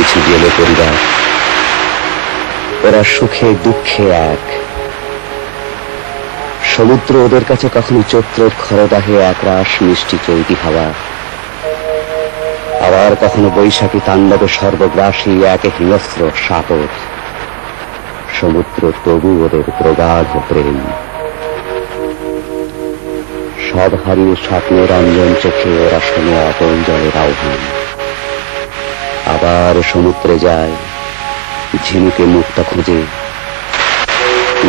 কিছু জেলে পরিবার, ওরা সুখে দুঃখে এক। সমুদ্র ওদের কাছে কখনো চৈত্রের খরদাহে একরাশ মিষ্টি চৈতি হাওয়া, আবার কখনো বৈশাখী তাণ্ডবে সর্বগ্রাসী এক হিংস্র সাপট। সমুদ্র তবু ওদের প্রগাঢ় প্রেম। সব হারিয়ে স্বপ্নের রঞ্জন চোখে ওরা শোনে অতল জলের আহ্বান। আবার সমুদ্রে যায় ঝিনুকে মুক্তা খুঁজে,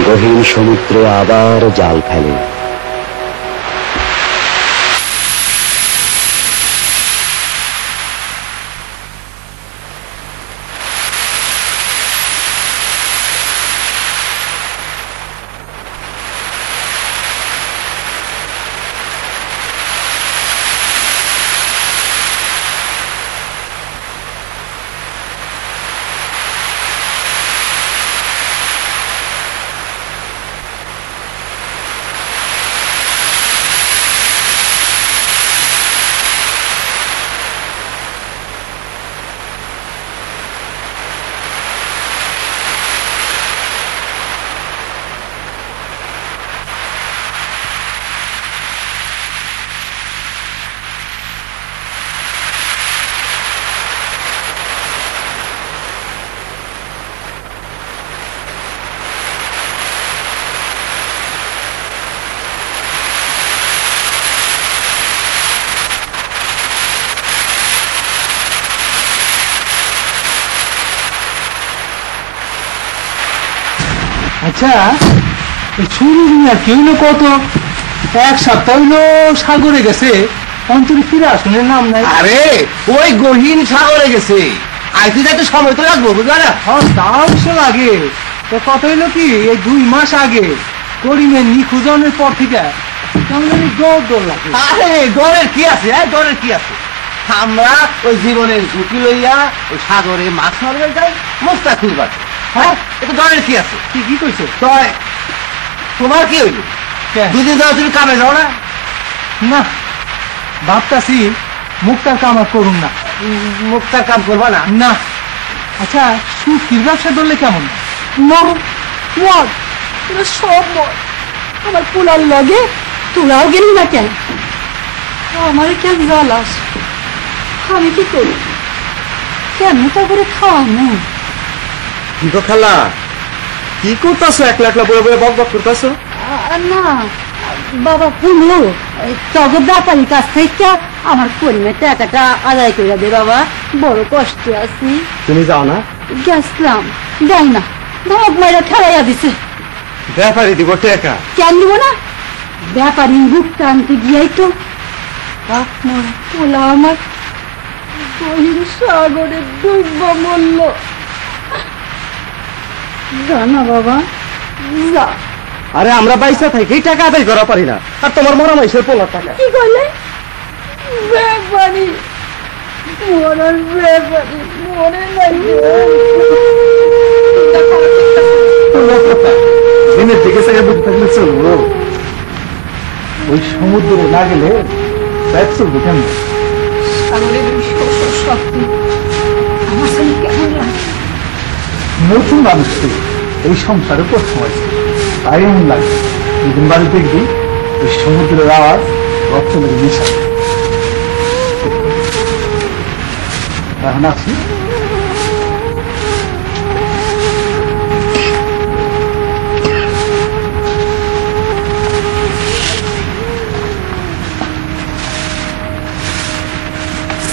গহীন সমুদ্রে আবার জাল ফেলে। আচ্ছা, কেউ কত এক সপ্তাহ হইলো সাগরে গেছে, অন্তরে ফিরে আসনের নাম নাই। আরে ওই গহীন সাগরে গেছে, আইতে যাইতে সময় তো লাগবো, বুঝলা না? তাও সে লাগে। কত হইলো কি, এই 2 মাস আগে করিমের নিখোঁজনের পর থেকে কেমন দৌড় লাগে। আরে ডরের কি আছে, ডরের কি আছে? আমরা ওই জীবনের ঝুঁকি লইয়া ওই সাগরে মাছ মারবে যাই, মোস্তা খুঁজবার। হ্যাঁ, এটা ডরের কি আছে? কি কইছো? তোমার কি হইল? 2 দিন যাও, তুমি কামে যাও না? না, ভাবতাছি মুক্তার কাম আর করুন না। মুক্তার কাম করবা না? না। আচ্ছা, সুখির ব্যবসা ধরলে কেমন? সব আমার পোলার লগে তোরাও গেলি না কেন? আমার কেন জ্বালাস? আমি কি করি? কেমন তা করে খাওয়ানো? কি গো খালা, কি করতেছো? একলা একলা বলে বলে বক বক করতেছো? না বাবা, পুনু তগ ব্যাপারীর কাছ থেকে আমার করিমের টাকাটা আদায় করে দে বাবা, বড় কষ্টে আছি। তুমি যাও না? গেছিলাম, যাই না, ভাব মাইরা ঠেলাইয়া দিছে। ব্যাপারী দিব টাকা? কেন দিব না? ব্যাপারী বুকটা আনতে গিয়াই তো আপনার পোলা আমার গহীন সাগরে ডুববা মরল। জানা বাবা, যা। আরে আমরা পয়সা থেকে টাকা আদায় করা পারি না, আর তোমার মরা মাইসের পোলার টাকা। কি করলে? ব্যাপারী মরার ব্যাপারী মরে নাই। দিনের দিকে থেকে বুঝতে থাকলে চলবো? ওই সমুদ্রে না গেলে ব্যাগ চলবো কেন? নতুন মানুষ এই সংসারে প্রথম আছে, তাই এমন লাগে। দুদিন বাড়ি দেখবি ওই সমুদ্রের আওয়াজ রক্ত মেরে মিশা। এখন আছি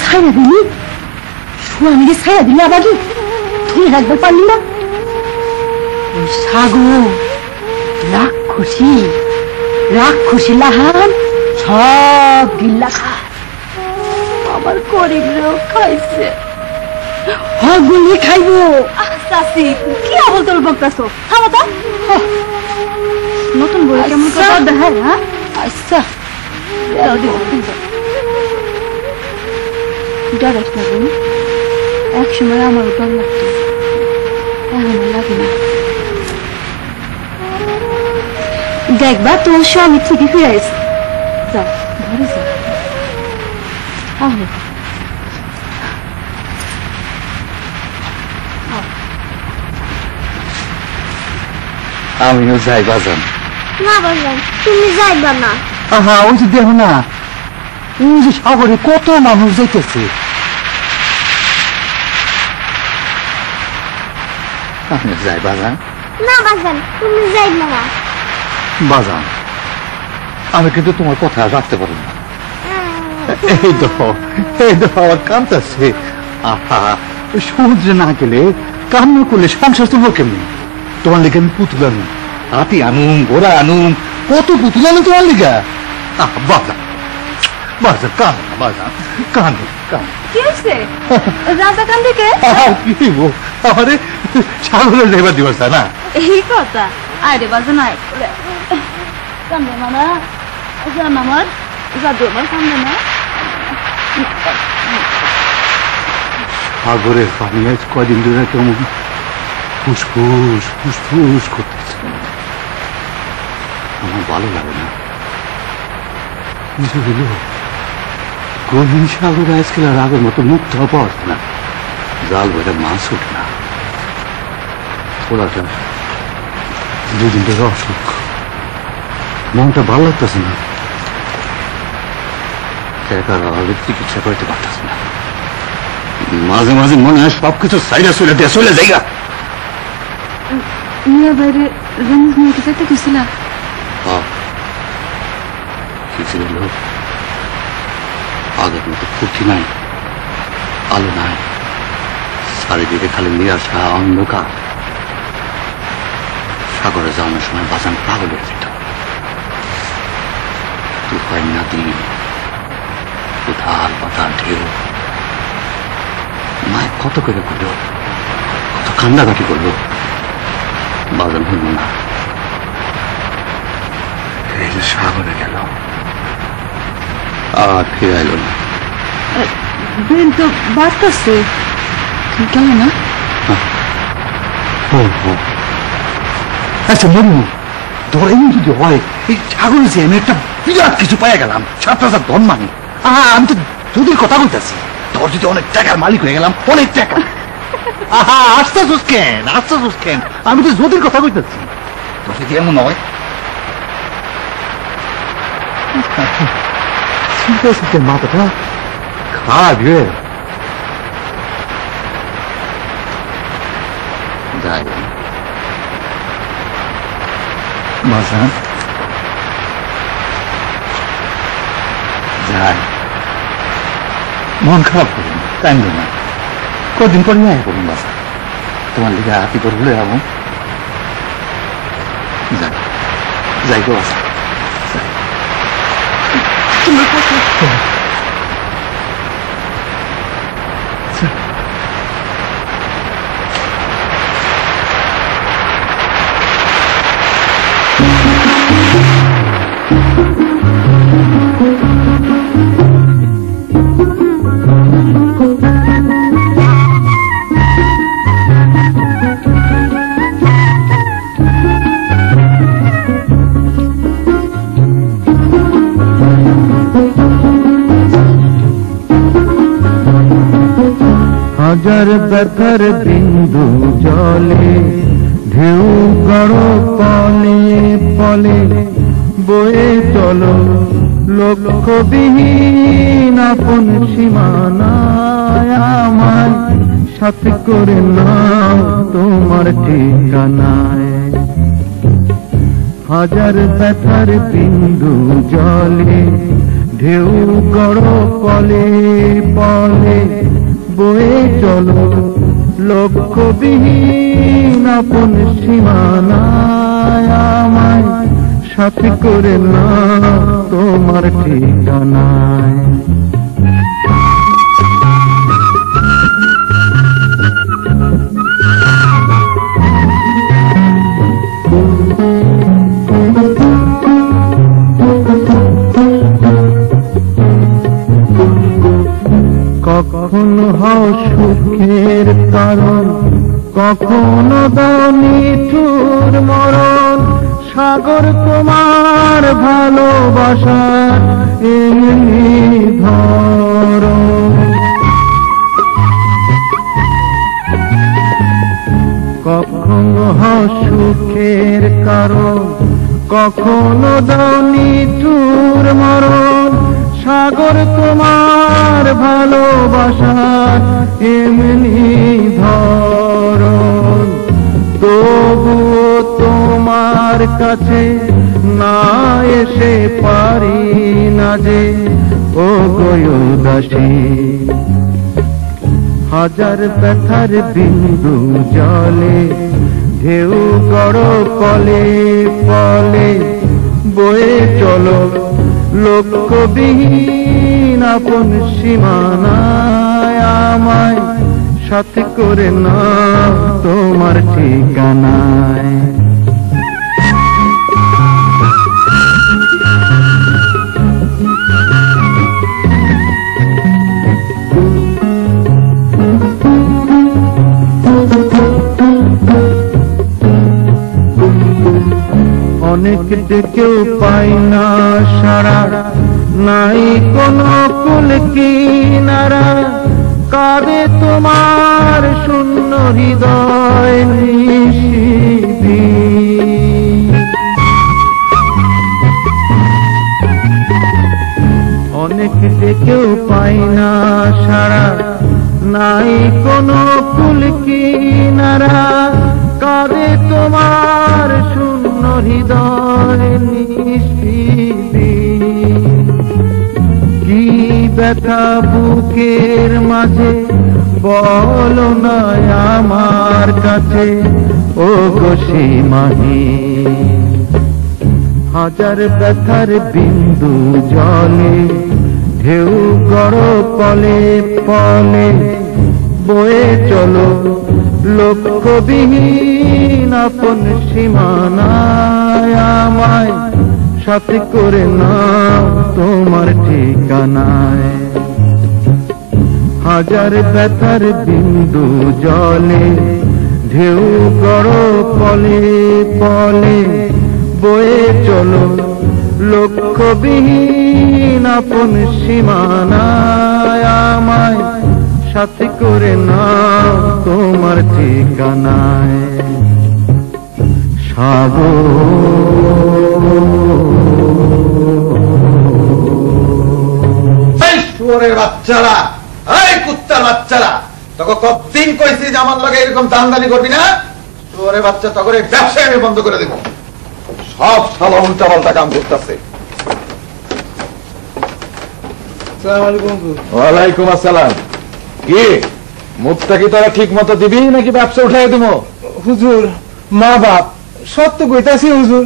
ছায়া দিলি, স্বামীকে ছায়া দিলি, আবার কি ধরে রাখতে পারলি না? সাগর রাক্ষসী লাহান সব গিল্লা খায়। আমার গরিবরাও খাইছে, হগুলি খাইব। চাষি কি আবল তোর বকতাছো? থামো তো। নতুন বই কেমন করে দেখায়? হ্যাঁ, আচ্ছা ডরাস না বোন, এক সময় আমারও ডর লাগতো, এখন লাগে না। দেখবা তোমার স্বামী ঠিকই ফিরে এসে। যাও ঘরে যাও। আহ আমিও যাই বাজান। না বাজান, তুমি যাইবা না। আহা, ওই যে দেখো না, ওই যে সাগরে কত মানুষ যাইতেছে। আমি যাই বাজান। না বাজান, তুমি যাইবা না। বাজান, আমি কিন্তু তোমার কথা রাখতে পারি না। এই দেখো আমার কাঁদতেছে। আহা, সমুদ্রে না গেলে কান্না করলে সংসার চলবো কেমনি? তোমার লিগে আমি পুতুল আনুম, হাতি আনুম, ঘোড়া আনুম, কত পুতুল আনুম তোমার লিগা। বাজান বাজান, কান বাজান, কান কান। কি হয়েছে? রাজা কান্দে কে? কি হইব? আমারে সাগরের যাইবার দিবস না। এই কথা। আরে বাজা নাই কান্দে মানা জান আমার জাদু আমার কান্দে না। সাগরের পানি আজ কদিন ধরে কেমন ফুসফুস ফুসফুস করতেছে, আমার ভালো লাগে না। কিছু হইল গভীর সাগরে আজকাল আর আগের মতো মুক্ত হওয়া পাওয়া না, জাল বেড়ে মাছ ওঠে না। ওরাটা দুদিন ধরে অসুখ, মনটা ভালো লাগতেছে না, আগের চিকিৎসা করতে পারতেছে না। মাঝে মাঝে মনে হয় সবকিছু সাইডে চলে দিয়ে চলে যাইগা। মিয়া বাইরে রমেশ মেয়েকে যেতে গেছিলা? কিছু হলো আগের মতো ফুর্তি নাই, আলো নাই, চারিদিকে খালি নিরাশা অন্ধকার। সাগরে যাওয়ানোর সময় বাজান পাগল হয়ে যেত। তুফান নদী, উথাল পাতাল ঢেউ, মায়ের কত করে করলো, কত কান্দাকাটি করলো, বাজান হইল না। এই যে সাগরে গেল, আর ফিরে এলো না। বেন তো বাঁচতেছে, গেল না? আচ্ছা মরু, ধর এমন যদি হয়, এই সাগরে যে আমি একটা বিরাট কিছু পাইয়া গেলাম, 7,000 ধন মানে। আমি তো যদি কথা বলতেছি, তোর যদি অনেক টাকার মালিক হয়ে গেলাম, অনেক টাকা। আহা, আসতেছিস কেন, আসতেছিস কেন? আমি তো যদির কথা বলতেছি, তোর যদি এমন হয় চিন্তা চিন্তা মাথাটা খাবে। যাই বাজান, যাই, মন খারাপ করুন, কান্দ না, কদিন পর নিয়ে করুন বাজান, তোমার লিগে হাতি করে হলে যাবো। যাই যাই গো বাজান, তুমি কোথায়? হাজার ব্যথার বিন্দু জলে ঢেউ গড় পলে পলে বয়ে চলো লক্ষ্যবিহীন আপন সীমানায়, আমার সাথে করে নাও তোমার ঠিকানায়। হাজার ব্যথার বিন্দু জলে ঢেউ গড় পলে পলে বয়ে চলো লক্ষ্যবিহীন আপন সীমানায়, আমায় সাথে করে না তোমার ঠিকানায়। কখনো হও সুখের কারণ, কখনো দাও নিঠুর মরণ, সাগর তোমার ভালোবাসার এমনি ধরন। কখনো হও সুখের কারণ, কখনো দাও নিঠুর মরণ সাগর তোমার ভালোবাসার এমনি ধরন তবু তোমার কাছে না এসে পারি না যে ও গয়ুদাসী হাজার ব্যথার বিন্দু জলে ঢেউ গড় পলে পলে বয়ে চলো লক্ষ্যবিহীন আপন সীমানায় আমায় সাথে করে না তোমার ঠিকানায় অনেক ডেকেও পাই না সারা নাই কোনো কুল কিনারা কাঁদে তোমার শূন্য হৃদয় নিশিদিন অনেক ডেকেও পাই না সারা নাই কোনো কুল কিনারা কাঁদে তোমার শূন্য হৃদয় নিশিদিন কি ব্যথা বুকের মাঝে বলো না আমার কাছে ও গো সীমাহীন হাজার ব্যথার বিন্দু জলে ঢেউ গড় পলে পলে বয়ে চলো লক্ষ্যবিহীন আপন সীমানায় আমায় সাথে করে না তোমার ঠিকানায় হাজার ব্যথার বিন্দু জলে ঢেউ গড় পলে পলে বয়ে চলো লক্ষ্যবিহীন আপন সীমানায় আমায় সাথে করে না তোমার ঠিকানায় শুয়োরের বাচ্চারা এই কুত্তার বাচ্চারা তোকে কতদিন কইছি যে আমার লগে এরকম দামদানি করবি না শুয়োরের বাচ্চা তখন এই ব্যবসায় আমি বন্ধ করে দেবো সব শালা উল্টা পাল্টা কাম করতেছে ওয়ালাইকুম আসসালাম কি মুখটা কি তোরা ঠিক মতো দিবি নাকি ব্যবসা উঠাই দেবো হুজুর মা বাপ সত্য কইতাছি হুজুর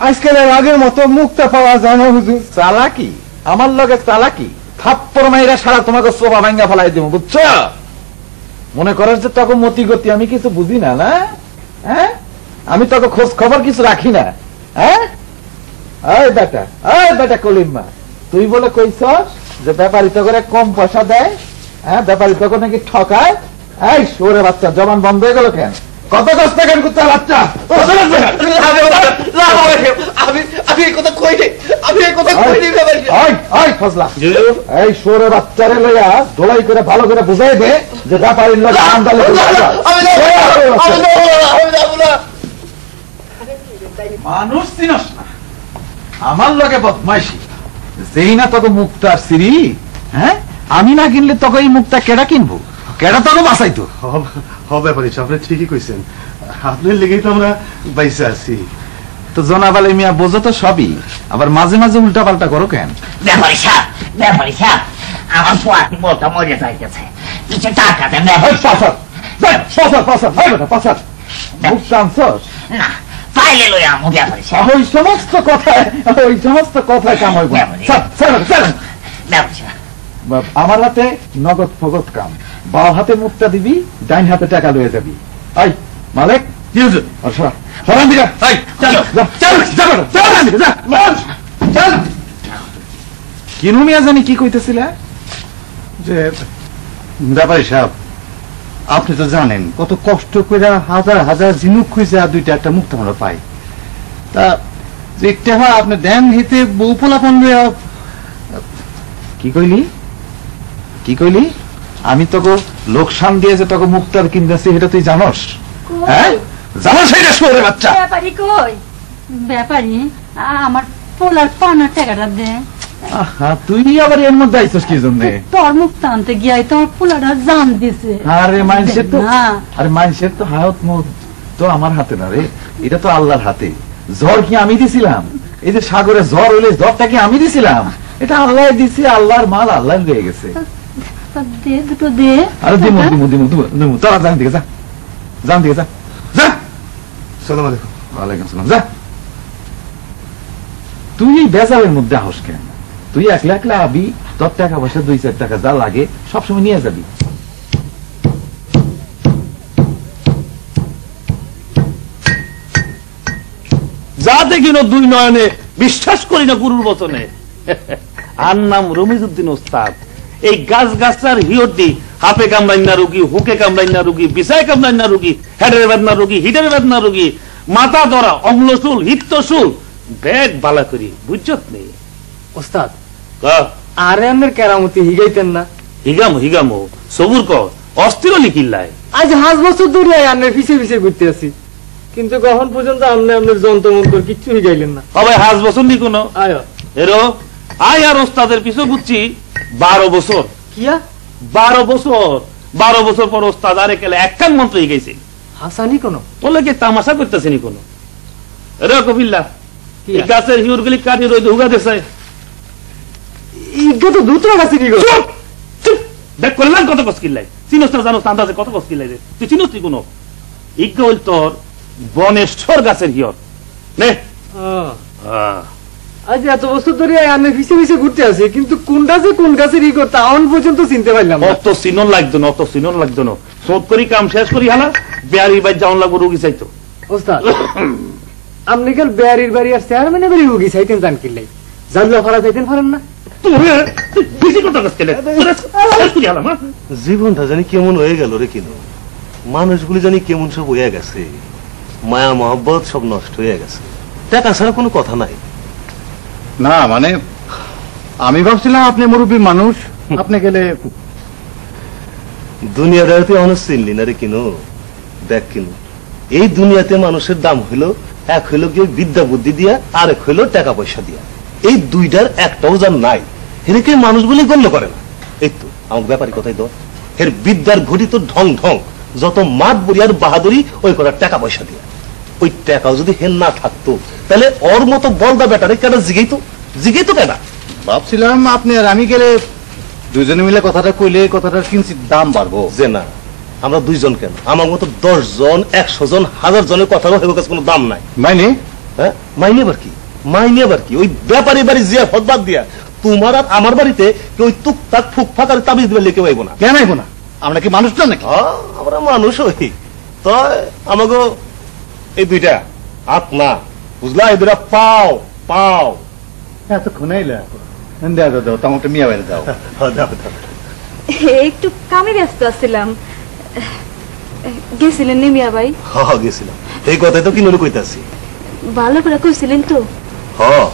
আজকাল আর আগের মতো মুক্তা পাওয়া যায় না হুজুর চালাকি আমার লগে চালাকি থাপ্পড় মাইরা সারা তোমাকে সোফা ভাঙ্গা ফেলাই দিব বুঝছো মনে করার যে তখন মতি গতি আমি কিছু বুঝি না না হ্যাঁ আমি তোকে খোঁজ খবর কিছু রাখি না হ্যাঁ বেটা কলিম্মা তুই বলে কইছস যে ব্যাপারী তো করে কম পয়সা দেয় হ্যাঁ ব্যাপারী তো নাকি ঠকায় এই শোরে বাচ্চা জবান বন্ধ হয়ে গেল কেন কত কষ্ট কেন কুত্তার বাচ্চা আমি এই কথা কইনি এই শোরে বাচ্চারে লইয়া দোলাই করে ভালো করে বুঝাই দে যে ব্যাপারীর লোক মানুষ চিনস না আমার লগে বদমাইশি যেই না তোকে মুক্তা সিরি হ্যাঁ আমি না কিনলে তোকে এই মুক্তা কেডা কিনবো কেডা তোকে বাঁচাইতো হবে পারিস আপনি ঠিকই কইছেন আপনার লেগেই তো আমরা বাইসে আছি তো জনাবালে মিয়া বোঝো তো সবই আবার মাঝে মাঝে উল্টা পাল্টা করো কেন ব্যাপারী সাহেব আমার পোয়াটি মোটা মরে যাইতেছে কিছু টাকা দেন না পাইলে লই আমু ব্যাপারী সাহেব ওই সমস্ত কথায় কাম হইব আমার হাতে নগদ ফগদ কাম বাম হাতে মুক্তা দিবি ডাইন হাতে টাকা লয়ে যাবি আই মালিক কি হয়েছে কিনু মিয়া জানি কি কইতেছিল যে ব্যাপারী সাহেব আপনি তো জানেন কত কষ্ট করে হাজার হাজার ঝিনুক খুঁজে দুইটা একটা মুক্ত আমরা পাই তা যে টেহা আপনি দেন হিতে বউ পোলাপন কি কইলি আমি তোকে লোকসান দিয়ে যে তোকে মুক্তার কিনতেছি এটা তুই জানোস হ্যাঁ জানোস এটা শুয়োরের বাচ্চা ব্যাপারী কই ব্যাপারী আমার পোলার পাওনার টাকাটা দে। তুই আবার এর মধ্যে আইছিস কি জন্য? তোর মুখ টানতে গিয়ে তোমার পোলাটা জান দিছে। আরে মানুষের তো হায়াত মত তো আমার হাতে না রে, এটা তো আল্লাহর হাতে। জ্বর কি আমি দিছিলাম? এই যে সাগরে জ্বর হইলে জ্বরটা কি আমি দিছিলাম? এটা আল্লাহ দিছে, আল্লাহর মাল আল্লাহ দিয়ে গেছে। দে দুটো দে। আরে দিমু দিমু দিমু দিমু, তোরা জান দিকে যা, জান দিকে যা যা। সালাম আলাইকুম। ওয়ালাইকুম সালাম। যা, তুই এই বেজালের মধ্যে আহস কেন? তুই একলা একলা আবি, তোর টাকা পয়সা 2-4 টাকা যা লাগে সবসময় নিয়ে যাবি। যা দেখি না দুই নয়নে বিশ্বাস করি না গুরুর বচনে। আর নাম রমিজউদ্দিন ওস্তাদ। এই গাছ গাছার হিয়রটি হাপে কামড়াই না রুগী, হুকে কামড়াই না রুগী, বিছায় কামড়াই না রুগী, হেডের বেদনা রুগী, হিটের বেদনা রুগী, মাথা ধরা, অম্লশুল, হিত্তশুল, ব্যাগ বালা করি বুঝছত নেই। ওস্তাদ আরে আমের কেরামতি হিগাইতেন না? হিগামো সবুর কর, অস্থির লিখিল্লায়। আজ 5 বছর ধরে আমের পিছে পিছে ঘুরতে আছি, কিন্তু কখন পর্যন্ত আপনি আপনার যন্ত্র মন্ত্র কিচ্ছু হিগাইলেন না। সবাই 5 বছর নি কোনো এরো আয় আর ওস্তাদের পিছু বুঝছি 12 বছর। কিয়া 12 বছর? 12 বছর পর ওস্তাদ আরে কেলে একখান মন্ত্র হিগাইছে। হাসানি কোন বলে কি তামাশা করতেছে নি কোনো? রে কবিল্লা এই গাছের হিউরগুলি কাটি রইতে হুগা দেশায়। ইগা তো দুতরা গাছে কি গো? দেখ করলাম কত কসকিল্লাই, চিনোস না জানোস আন্দাজে কত কসকিল্লাই রে? তুই চিনোস নি কোনো? ইগা হইল তোর বনেশ্বর গাছের হিয়র নে। আজ এত বছর ধরে আমি পিছে পিছে ঘুরতে আছি, কিন্তু কোনটা যে কোন গাছের ই করতে এখন পর্যন্ত চিনতে পারলাম না। অত চিনন লাগতো না, অত চিনন লাগতো না। শোধ করি কাম শেষ করি হালা বেয়ারির বাড়ি যাওয়ান লাগবো রুগী চাইতো। ওস্তাদ আপনি কাল বেয়ারির বাড়ি আর চেয়ারম্যানের বাড়ি রুগী চাইতেন জান কিল্লাই, জানলা ফারা চাইতেন পারেন না? জীবনটা জানি কেমন হয়ে গেল রে, কিনো মানুষগুলি জানি কেমন সব হয়ে গেছে, মায়া মহব্বত সব নষ্ট হয়ে গেছে, টাকা ছাড়া কোনো কথা নাই। না মানে আমি ভাবছিলাম আপনি মুরব্বী মানুষ, আপনি গেলে দুনিয়াদারিতে মানুষ চিনলি না রে কিনো। দেখ কিনো, এই দুনিয়াতে মানুষের দাম হইলো, এক হইলো গিয়ে বিদ্যা বুদ্ধি দিয়া, আর এক হইলো টাকা পয়সা দিয়া। এই দুইটার একটাও যার নাই, হেরেকে মানুষ বলে গণ্য করে না। এই তো আমার ব্যাপারী কথাই দর, এর বিদ্যার ঘড়ি তো ঢং ঢং, যত মাঠ বড়ি আর বাহাদুরি ওই করার টাকা পয়সা দিয়া। ওই টাকাও যদি হেন না থাকতো তাহলে ওর মতো বলদা বেটারে কেন জিগেই তো কেন? ভাবছিলাম আপনি আর আমি গেলে দুজনে মিলে কথাটা কইলে কথাটার কিঞ্চিত দাম বাড়বো। যে না, আমরা দুইজন কেন, আমার মতো 10 জন 100 জন 1000 জনের কথাও হেগো কাছে কোনো দাম নাই। মাইনে? হ্যাঁ মাইনে আবার কি, মাইনে আবার কি? ওই ব্যাপারী বাড়ি জিয়াফত বাদ দিয়া তোমার আর আমার বাড়িতে কেউ টুকটাক ফুক ফাঁকার তাবিজ দিবে কেউ আইব না। কেন আইব না? আমরা কি মানুষ না নাকি? আমরা মানুষ হই তো। আমাকে এই দুইটা হাত না বুঝলা, এই দুইটা পাও পাও। এতক্ষণ আইলা দাও দাও তামাটা মিয়া বাইরে দাও। একটু কামে ব্যস্ত আছিলাম। গেছিলেন নি মিয়া ভাই? হ্যাঁ গেছিলাম, এই কথাই তো কিনুরে কইতাছি। ভালো করে কইছিলেন তো? হ্যাঁ।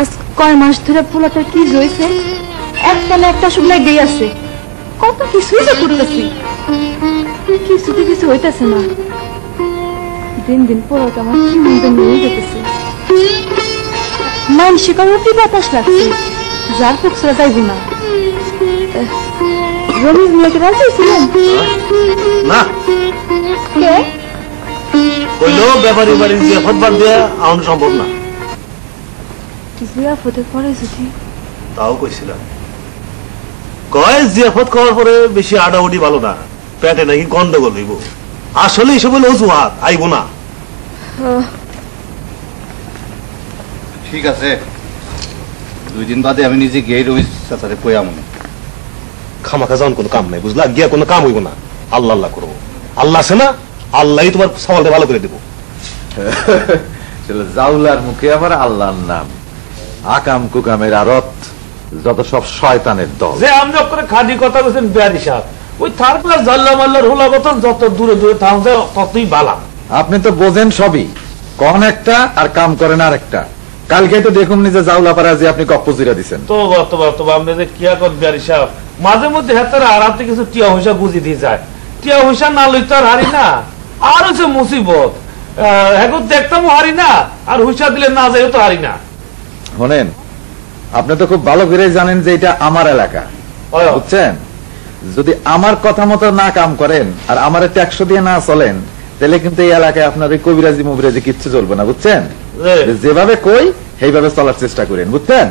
আজ কয় মাস ধরে পোলাটা কি হইছে, একটা না একটা শুকনায় গিয়ে আছে। কত কিছুই তো করতেছি, কিছুতে কিছু হইতেছে না। দিন দিন পোলাটা আমার কি মনটা নিয়ে যেতেছে। মানসিক অতি বাতাস লাগছে, যার পুকসরা যাইব না। রমিজ মিয়াকে রাজি ছিলেন না? কে কইলো ব্যাপারী বাড়ি জিয়াফত বাদ দেয়া আউন সম্ভব না। জিয়াফতের পরে যদি? তাও কইছিলাম, কয় জিয়াফত খাওয়ার পরে বেশি আডাউডি ভালো না, পেটে নাকি গন্ডগোল হইব। আসলে এইসব হইল অজুহাত, আইব না। ঠিক আছে, 2 দিন বাদে আমি নিজে গিয়ে রবির সাথে কইয়া মনে। খামাখা যাওয়ার কোনো কাম নাই বুঝলা, গিয়া কোনো কাম হইব না। আল্লাহ আল্লাহ করবো, আল্লাহ আছে না, আল্লাহই তোমার সওয়ালটা ভালো করে দেব। জাউলার মুখে আবার আল্লাহর নাম, আকাম কুকামের আরত, যত সব শয়তানের দল। যে আমরা করে খাদি কথা বলছেন বেয়ারি সাহেব, ওই থার ক্লাস জাল্লা মাল্লার হোলা বতন যত দূরে দূরে থাকছে ততই বালা। আপনি তো বোঝেন সবই, কন একটা আর কাম করেন আর একটা। কালকে তো দেখুন নিজে জাউলা পাড়া যে আপনি কপ্পজিরা দিচ্ছেন। তো আপনি যে কিয়া কর বেয়ারি সাহেব, মাঝে মধ্যে হাতের আর হাতে কিছু টিয়া পয়সা গুজি দিয়ে যায়। টিয়া পয়সা না লইতে আর হারি না। আর হচ্ছে মুসিবত, এখন দেখতাম হারি না, আর হুঁশিয়ার দিলে না যাই তো হারি না। শোনেন, আপনি তো খুব ভালো করে জানেন যে এটা আমার এলাকা, বুঝছেন? যদি আমার কথা মতো না কাম করেন আর আমার ট্যাক্স দিয়ে না চলেন, তাহলে কিন্তু এই এলাকায় আপনার ওই কবিরাজি মুবিরাজি কিচ্ছু চলবে না, বুঝছেন? যেভাবে কই সেইভাবে চলার চেষ্টা করেন, বুঝছেন?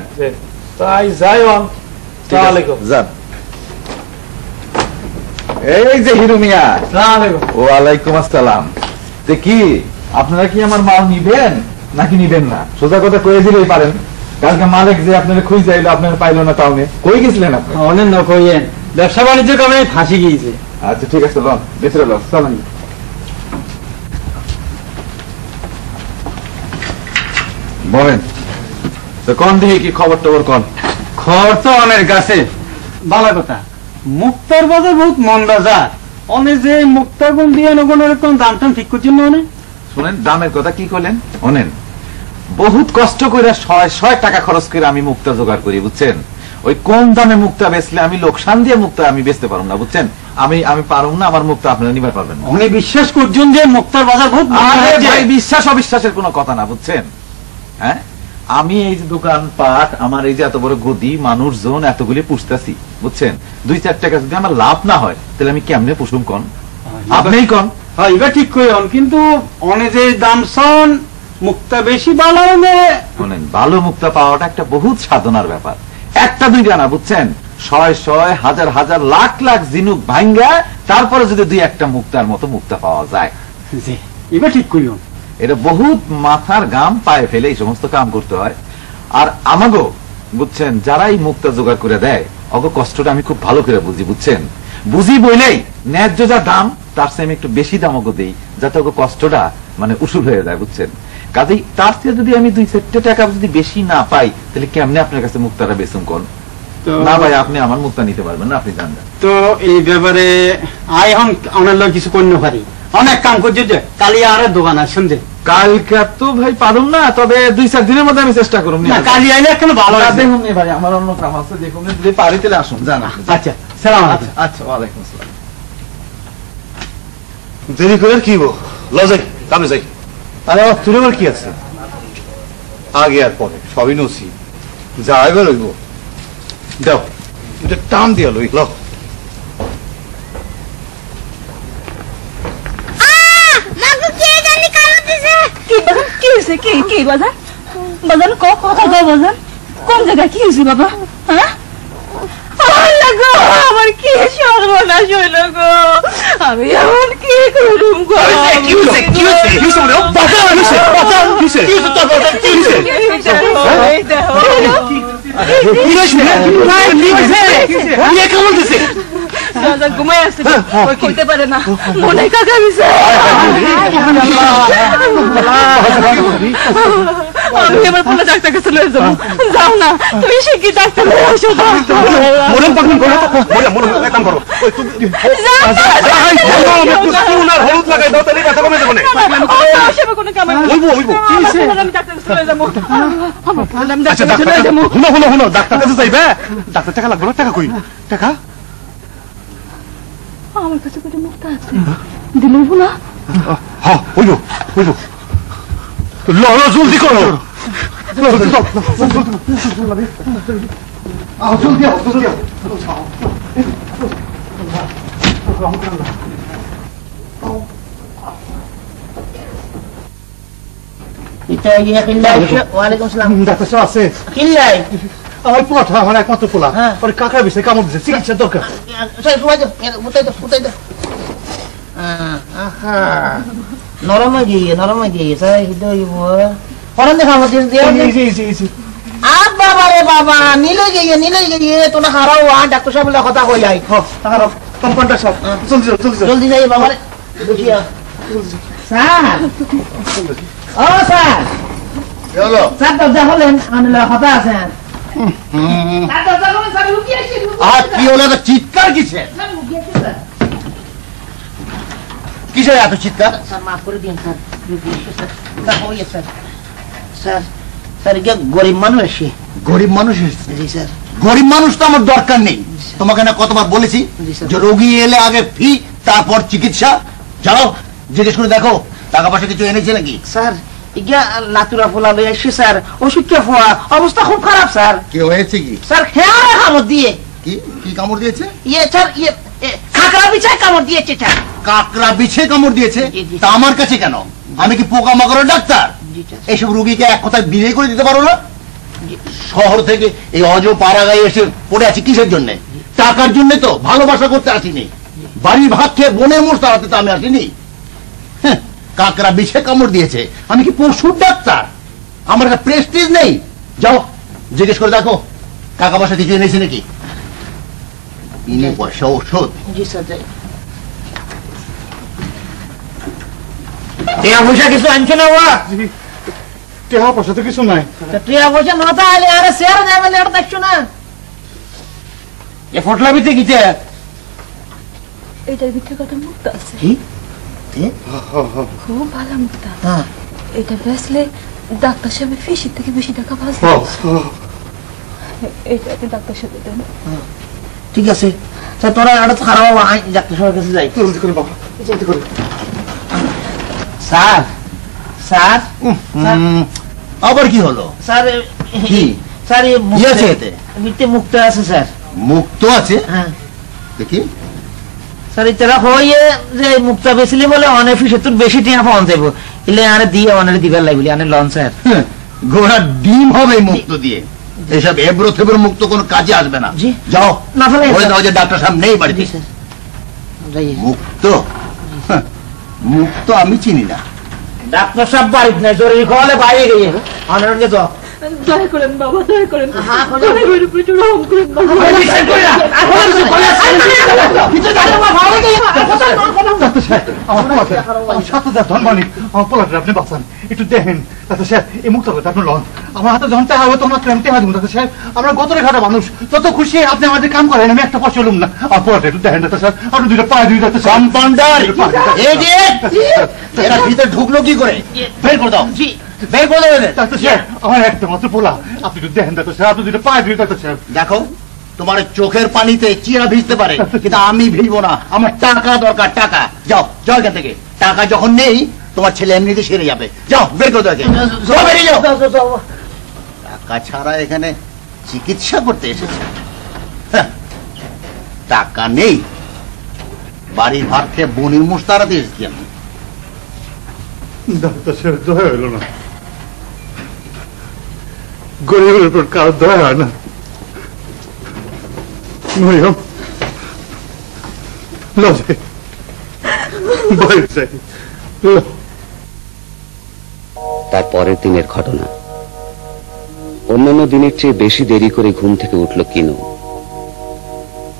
তাই যাই যান। এই যে হিরু মিয়া, ওয়ালাইকুম আসসালাম। কি আপনারা কি আমার মাল নিবেন নাকি নিবেন না? সোজা কথা কয়ে দিলেই পারেন। কালকে মালিক যে আপনারা খুঁজে যাইলো, আপনারা পাইলো না টাউনে, কই গেছিলেন আপনি? অনেক না কইয়েন, ব্যবসা বাণিজ্য কামে ফাঁসি গিয়েছে। আচ্ছা ঠিক আছে, লন ভিতরে লন, চলেন। বলেন তো, কোন দিকে কি খবর টবর? কোন খবর তো অনেক গাছে, ভালো কথা। মুক্তার বাজার বহুত মন বাজার, অনেক যে মুক্তার গুণ দিয়ে কোন দাম টাম ঠিক করছেন না। অনেক শুনেন, দামের কথা কি করলেন? অনেন বহুত কষ্ট করে 100 টাকা খরচ করে আমি মুক্তা জোগাড় করি, বুঝছেন? ওই কম দামে মুক্তা বেচলে আমি লোকসান দিয়ে মুক্তা আমি বেচতে পারবো না, বুঝছেন? আমি পারবো না, আমার মুক্তা আপনারা নিবার পারবেন না। অনেক বিশ্বাস করছেন যে মুক্তার বাজার বহুত বিশ্বাস অবিশ্বাসের কোনো কথা না, বুঝছেন? হ্যাঁ, আমি এই যে দোকান পাট, আমার এই যে এত বড় গদি, মানুষজন এতগুলি পুষতেছি, বুঝছেন? 2-4 টাকা যদি আমার লাভ না হয়, তাহলে আমি কেমনে পুষুম? কন আপনি কন। হ্যাঁ, এবার ঠিক করেন, কিন্তু অনেক যে দাম শোন মুক্তা বেশি ভালো শোনেন, ভালো মুক্তা পাওয়াটা একটা বহুত সাধনার ব্যাপার। একটা দুইটা না, বুঝছেন? 100 হাজার হাজার লাখ লাখ জিনুক ভাঙ্গা তারপরে যদি 2-1টা মুক্তার মতো মুক্তা পাওয়া যায়, এবার ঠিক করিও। এটা বহুত মাথার গাম পায়ে ফেলে এই সমস্ত কাম করতে হয়। আর আমাগো, বুঝছেন, যারা এই মুক্তা জোগাড় করে দেয়, অগ কষ্টটা আমি খুব ভালো করে বুঝি, বুঝছেন? বুঝি বইলেই ন্যায্য যা দাম তার চেয়ে আমি একটু বেশি দাম অগ দিই, যাতে অগ কষ্টটা মানে উসুল হয়ে যায়, বুঝছেন? কাজেই তার চেয়ে যদি আমি 2-4 টাকা যদি বেশি না পাই, তাহলে কেমনে আপনার কাছে মুক্তাটা বেচুন? কোন না ভাই, আপনি আমার মুক্তা নিতে পারবেন না, আপনি জানবেন তো। এই ব্যাপারে আই এখন অনেক লোক কিছু করতে পারি, অনেক কাম করছে যে কালি আর দোকান আসছেন যে কালকে তো ভাই পারুন না, তবে 2-4 দিনের মধ্যে আমি চেষ্টা করুন। কালি আইলে কেন ভালো দেখুন ভাই, আমার অন্য কাম আছে, দেখুন যদি পারি তাহলে আসুন। জান। আচ্ছা, সালাম আলাইকুম। আচ্ছা, ওয়ালাইকুম আসসালাম। দেরি করে কি যাই, কামে যাই। আরে তোর আবার কি আছে? আগে আর পরে সবই নসিব, যা এবার লইব। দাও, এটা টান দিয়া লই। ল কি বাজার বাজার কথা কো বাজার, কোন জায়গায় কি হয়েছে বাবা? হ্যাঁ, আমার কি সর্বনাশ হইল গো, আমি এমন কি করুম গো? ঘুমাই আসছে, কইতে পারে না, মনে কাকা দিছে। আমি এবার পুরো ডাক্তার কাছে লয়ে যাবো। যাও না, তুমি শিগগির ডাক্তার লয়ে আসো। ডাক্তার কাছে যাইবে? ডাক্তার টাকা লাগবে না? টাকা কই? টাকা আমার কাছে কত মুক্তা আছে, দিলেই না? হ্যাঁ, হইব হইব। জলদি করো, আমার একমাত্র পোলা, কাকার বিষয়ে কামড় দিচ্ছে, চিকিৎসার দরকার। নরম গিয়ে বাবা রে বাবা, নিলে গিয়ে তোরা হারাও ডাক্তার সাহেব কথা কই যাই। কম্পাউন্ডার সব জলদি যাই বাবা রে, বুঝিয়া। স্যার, ও স্যার, স্যার দরজা হলেন, আনলে কথা আছেন। কি হলো? চিৎকার কিসে? কিসের এত চিৎকার? স্যার মাফ করে দিন স্যার, স্যার স্যার স্যার গরিব মানুষ এসে। গরিব মানুষ এসেছে? জি স্যার। গরিব মানুষ তো আমার দরকার নেই, তোমাকে না কতবার বলেছি যে রোগী এলে আগে ফি, তারপর চিকিৎসা। যাও জিজ্ঞেস করে দেখো টাকা পয়সা কিছু এনেছে নাকি? স্যার ইগা লাতুরা ফোলা লই আসছে স্যার, ওষুধ কে ফোয়া, অবস্থা খুব খারাপ স্যার। কি হয়েছে কি? স্যার খেয়াল কামড় দিয়ে। কি কি কামড় দিয়েছে? স্যার কাকড়া বিছায় কামড় দিয়েছে স্যার। কাকড়া বিছে কামড় দিয়েছে? তা আমার কাছে কেন? আমি কি পোকা মাকড়ের ডাক্তার? এইসব রুগীকে এক কথায় বিয়ে করে দিতে পারো না? শহর থেকে এই অজ পাড়াগায় এসে পড়ে আছি কিসের জন্য? টাকার জন্য তো, ভালোবাসা করতে আসিনি। বাড়ির ভাত খেয়ে বনের মোষ তাড়াতে তো আমি আসিনি। কাকড়া বিছে কামড় দিয়েছে, আমি কি পশুর ডাক্তার? আমার একটা প্রেস্টিজ নেই? যাও জিজ্ঞেস করে দেখো টাকা পয়সা কিছু এনেছে নাকি। বিনে পয়সা ওষুধ? জি স্যার যাই। টিয়া পয়সা কিছু আনছো না বাবা? টিয়া পয়সা তো কিছু নাই। টিয়া পয়সা না তাহলে আরে শেয়ার যাবে না, এটা দেখছো না? এ ফটলা বিতে কিতে? এটার ভিতরে কত মুক্তা আছে। খুব ভালো মুক্তা। এটা বেচলে ডাক্তার সাহেব ফিসির থেকে বেশি টাকা পাচ্ছে। এটা আপনি ডাক্তার সাহেব দেন। ঠিক আছে স্যার, তোরা এটা তো খারাপ বাবা, ডাক্তার সাহেবের কাছে যাই। জলদি করে বাবা, জলদি করে। স্যার স্যার আবার কি হলো? স্যার কি স্যার কি আছে এতে? মিথ্যে মুক্ত আছে স্যার। মুক্ত আছে? হ্যাঁ দেখি। স্যার এটা হয়ে যে মুক্তা বেশিলে বলে অনেক ফিসে তোর বেশি টিয়া পাওয়া যাইব, এলে আরে দিয়ে অনেক দিবার লাগবে আনে লন স্যার। ঘোড়া ডিম হবে মুক্ত দিয়ে? এসব এবড়ো থেবড়ো মুক্ত কোনো কাজে আসবে না। যাও না ফেলে বলে দাও যে ডাক্তার সাহেব নেই বাড়িতে। মুক্ত? মুক্ত আমি চিনি না। ডাক্তার সাহেব বাড়িতে নাই, জরুরি খাওয়ালে বাইরে গিয়ে অনেক যাও। দয়া করেন বাবা, দয়া করেন, দয়া করে একটু রহম করেন বাবা। আপনি বাঁচান, একটু দেখেন ডাক্তার সাহেব। এই মুক্ত কথা আপনি লন, আমার হাতে যখন টাকা হবে তখন আমি টাকা দিব ডাক্তার সাহেব। আমরা গতরে খাটা মানুষ, যত খুশি আপনি আমাদের কাম করেন, আমি একটা পয়সা লুম না। পোলাটা একটু দেখেন ডাক্তার সাহেব, আপনি দুইটা পায়ে দুই ডাক্তার সাহেব। কম্পাউন্ডার এরা ভিতরে ঢুকলো কি করে? বের করে দাও, বের করে দাও এদের। ডাক্তার সাহেব আমার একটা মাত্র পোলা, আপনি একটু দেখেন ডাক্তার সাহেব, আপনি দুইটা পায়ে দুই ডাক্তার সাহেব। দেখো তোমার চোখের পানিতে চিরা ভিজতে পারে, কিন্তু আমি ভিজবো না। আমার টাকা দরকার, টাকা। যাও যাও এখান থেকে। টাকা যখন নেই তোমার ছেলে এমনিতে সেরে যাবে। যাও বের করে দাও, বেরিয়ে যাও। টাকা ছাড়া এখানে চিকিৎসা করতে এসেছে। টাকা নেই, বাড়ির ভাত খেয়ে বনির মোষ তাড়াতে এসেছি আমি। ডাক্তার সাহেব দয়া হইল না, গরিবের উপর কারো দয়া হয় না। তার পরের দিনের ঘটনা। অন্যান্য দিনের চেয়ে বেশি দেরি করে ঘুম থেকে উঠল কিনো,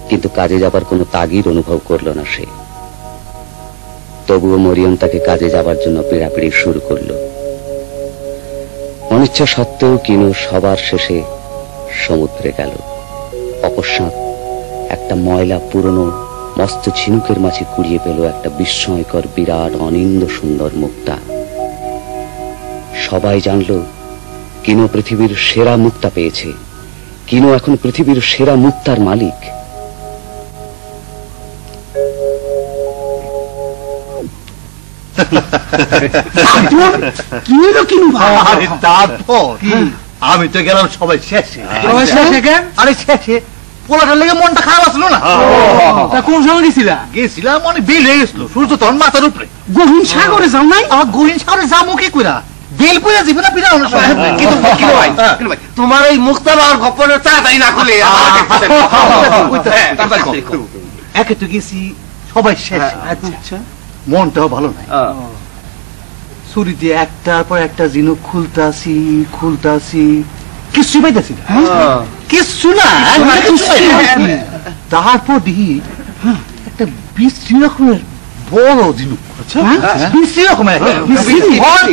কিন্তু কাজে যাবার কোনো তাগিদ অনুভব করল না সে। তবুও মরিয়ম তাকে কাজে যাবার জন্য পীড়াপিড়ি শুরু করল। অনিচ্ছা সত্ত্বেও কিনো সবার শেষে সমুদ্রে গেল। অকস্মাৎ একটা ময়লা পুরনো মস্ত ঝিনুকের মাঝে কুড়িয়ে পেল একটা বিস্ময়কর বিরাট অনিন্দ সুন্দর মুক্তা। সবাই জানল কিনো পৃথিবীর সেরা মুক্তা পেয়েছে। কিনো এখন পৃথিবীর সেরা মুক্তার মালিক। আমি তো গেলাম সবাই শেষে। আরে শেষে পোলাটার লেগে মনটা খারাপ আসলো না। কোন সময় গেছিলাম অনেক বেল হয়ে গেছিল, সূর্য তখন মাথার উপরে। গহীন সাগরে যাও নাই? আমার গহীন সাগরে যাবো কি করে? বেল পয়লা যাবে না পিড়া। তোমার এই মুক্তা পাওয়ার গপ্পটা তাড়াতাড়ি না খুলে একে তো গেছি সবাই শেষ, মনটাও ভালো নাই। ছুরি দিয়ে একটার পর একটা জিনুক খুলতাছি, কিচ্ছু পাইতেছি না, কিচ্ছু না। তারপর দেখি একটা বিশ্রী রকমের বড় জিনুক, বিশ্রী রকমের।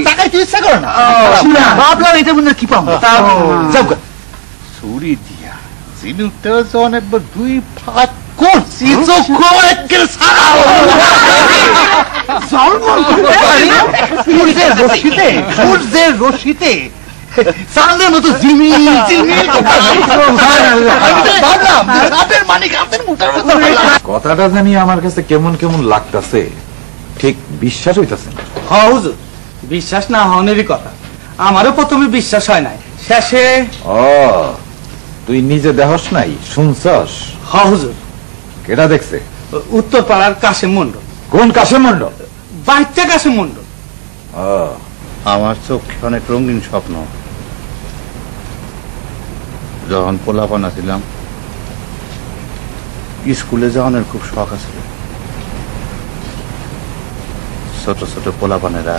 তাকাইতে ইচ্ছা করে না, ভাবলাম এটা মনে কি পাবো। ছুরি দিয়া জিনুকটা অনেকবার দুই ফাঁক করছি, সূর্যের রশিতে চাঁদের মতো কথাটা জানি আমার কাছে কেমন কেমন লাগতেছে। ঠিক বিশ্বাস হইতেছে না। হ্যাঁ হুজুর, বিশ্বাস না হওয়ারই কথা। আমারও প্রথমে বিশ্বাস হয় নাই, শেষে। ও তুই নিজে দেহস নাই, শুনছস? হ্যাঁ হুজুর। কেটা দেখছে? উত্তর পাড়ার কাশেম মন্ডল। কোন কাশেম মন্ডল? বাইরটা কাশেম মন্ডল। আমার চোখে অনেক রঙিন স্বপ্ন। যখন পোলাপানা ছিলাম, স্কুলে যাওয়ানোর খুব শখ আছে। ছোট ছোট পোলাপানেরা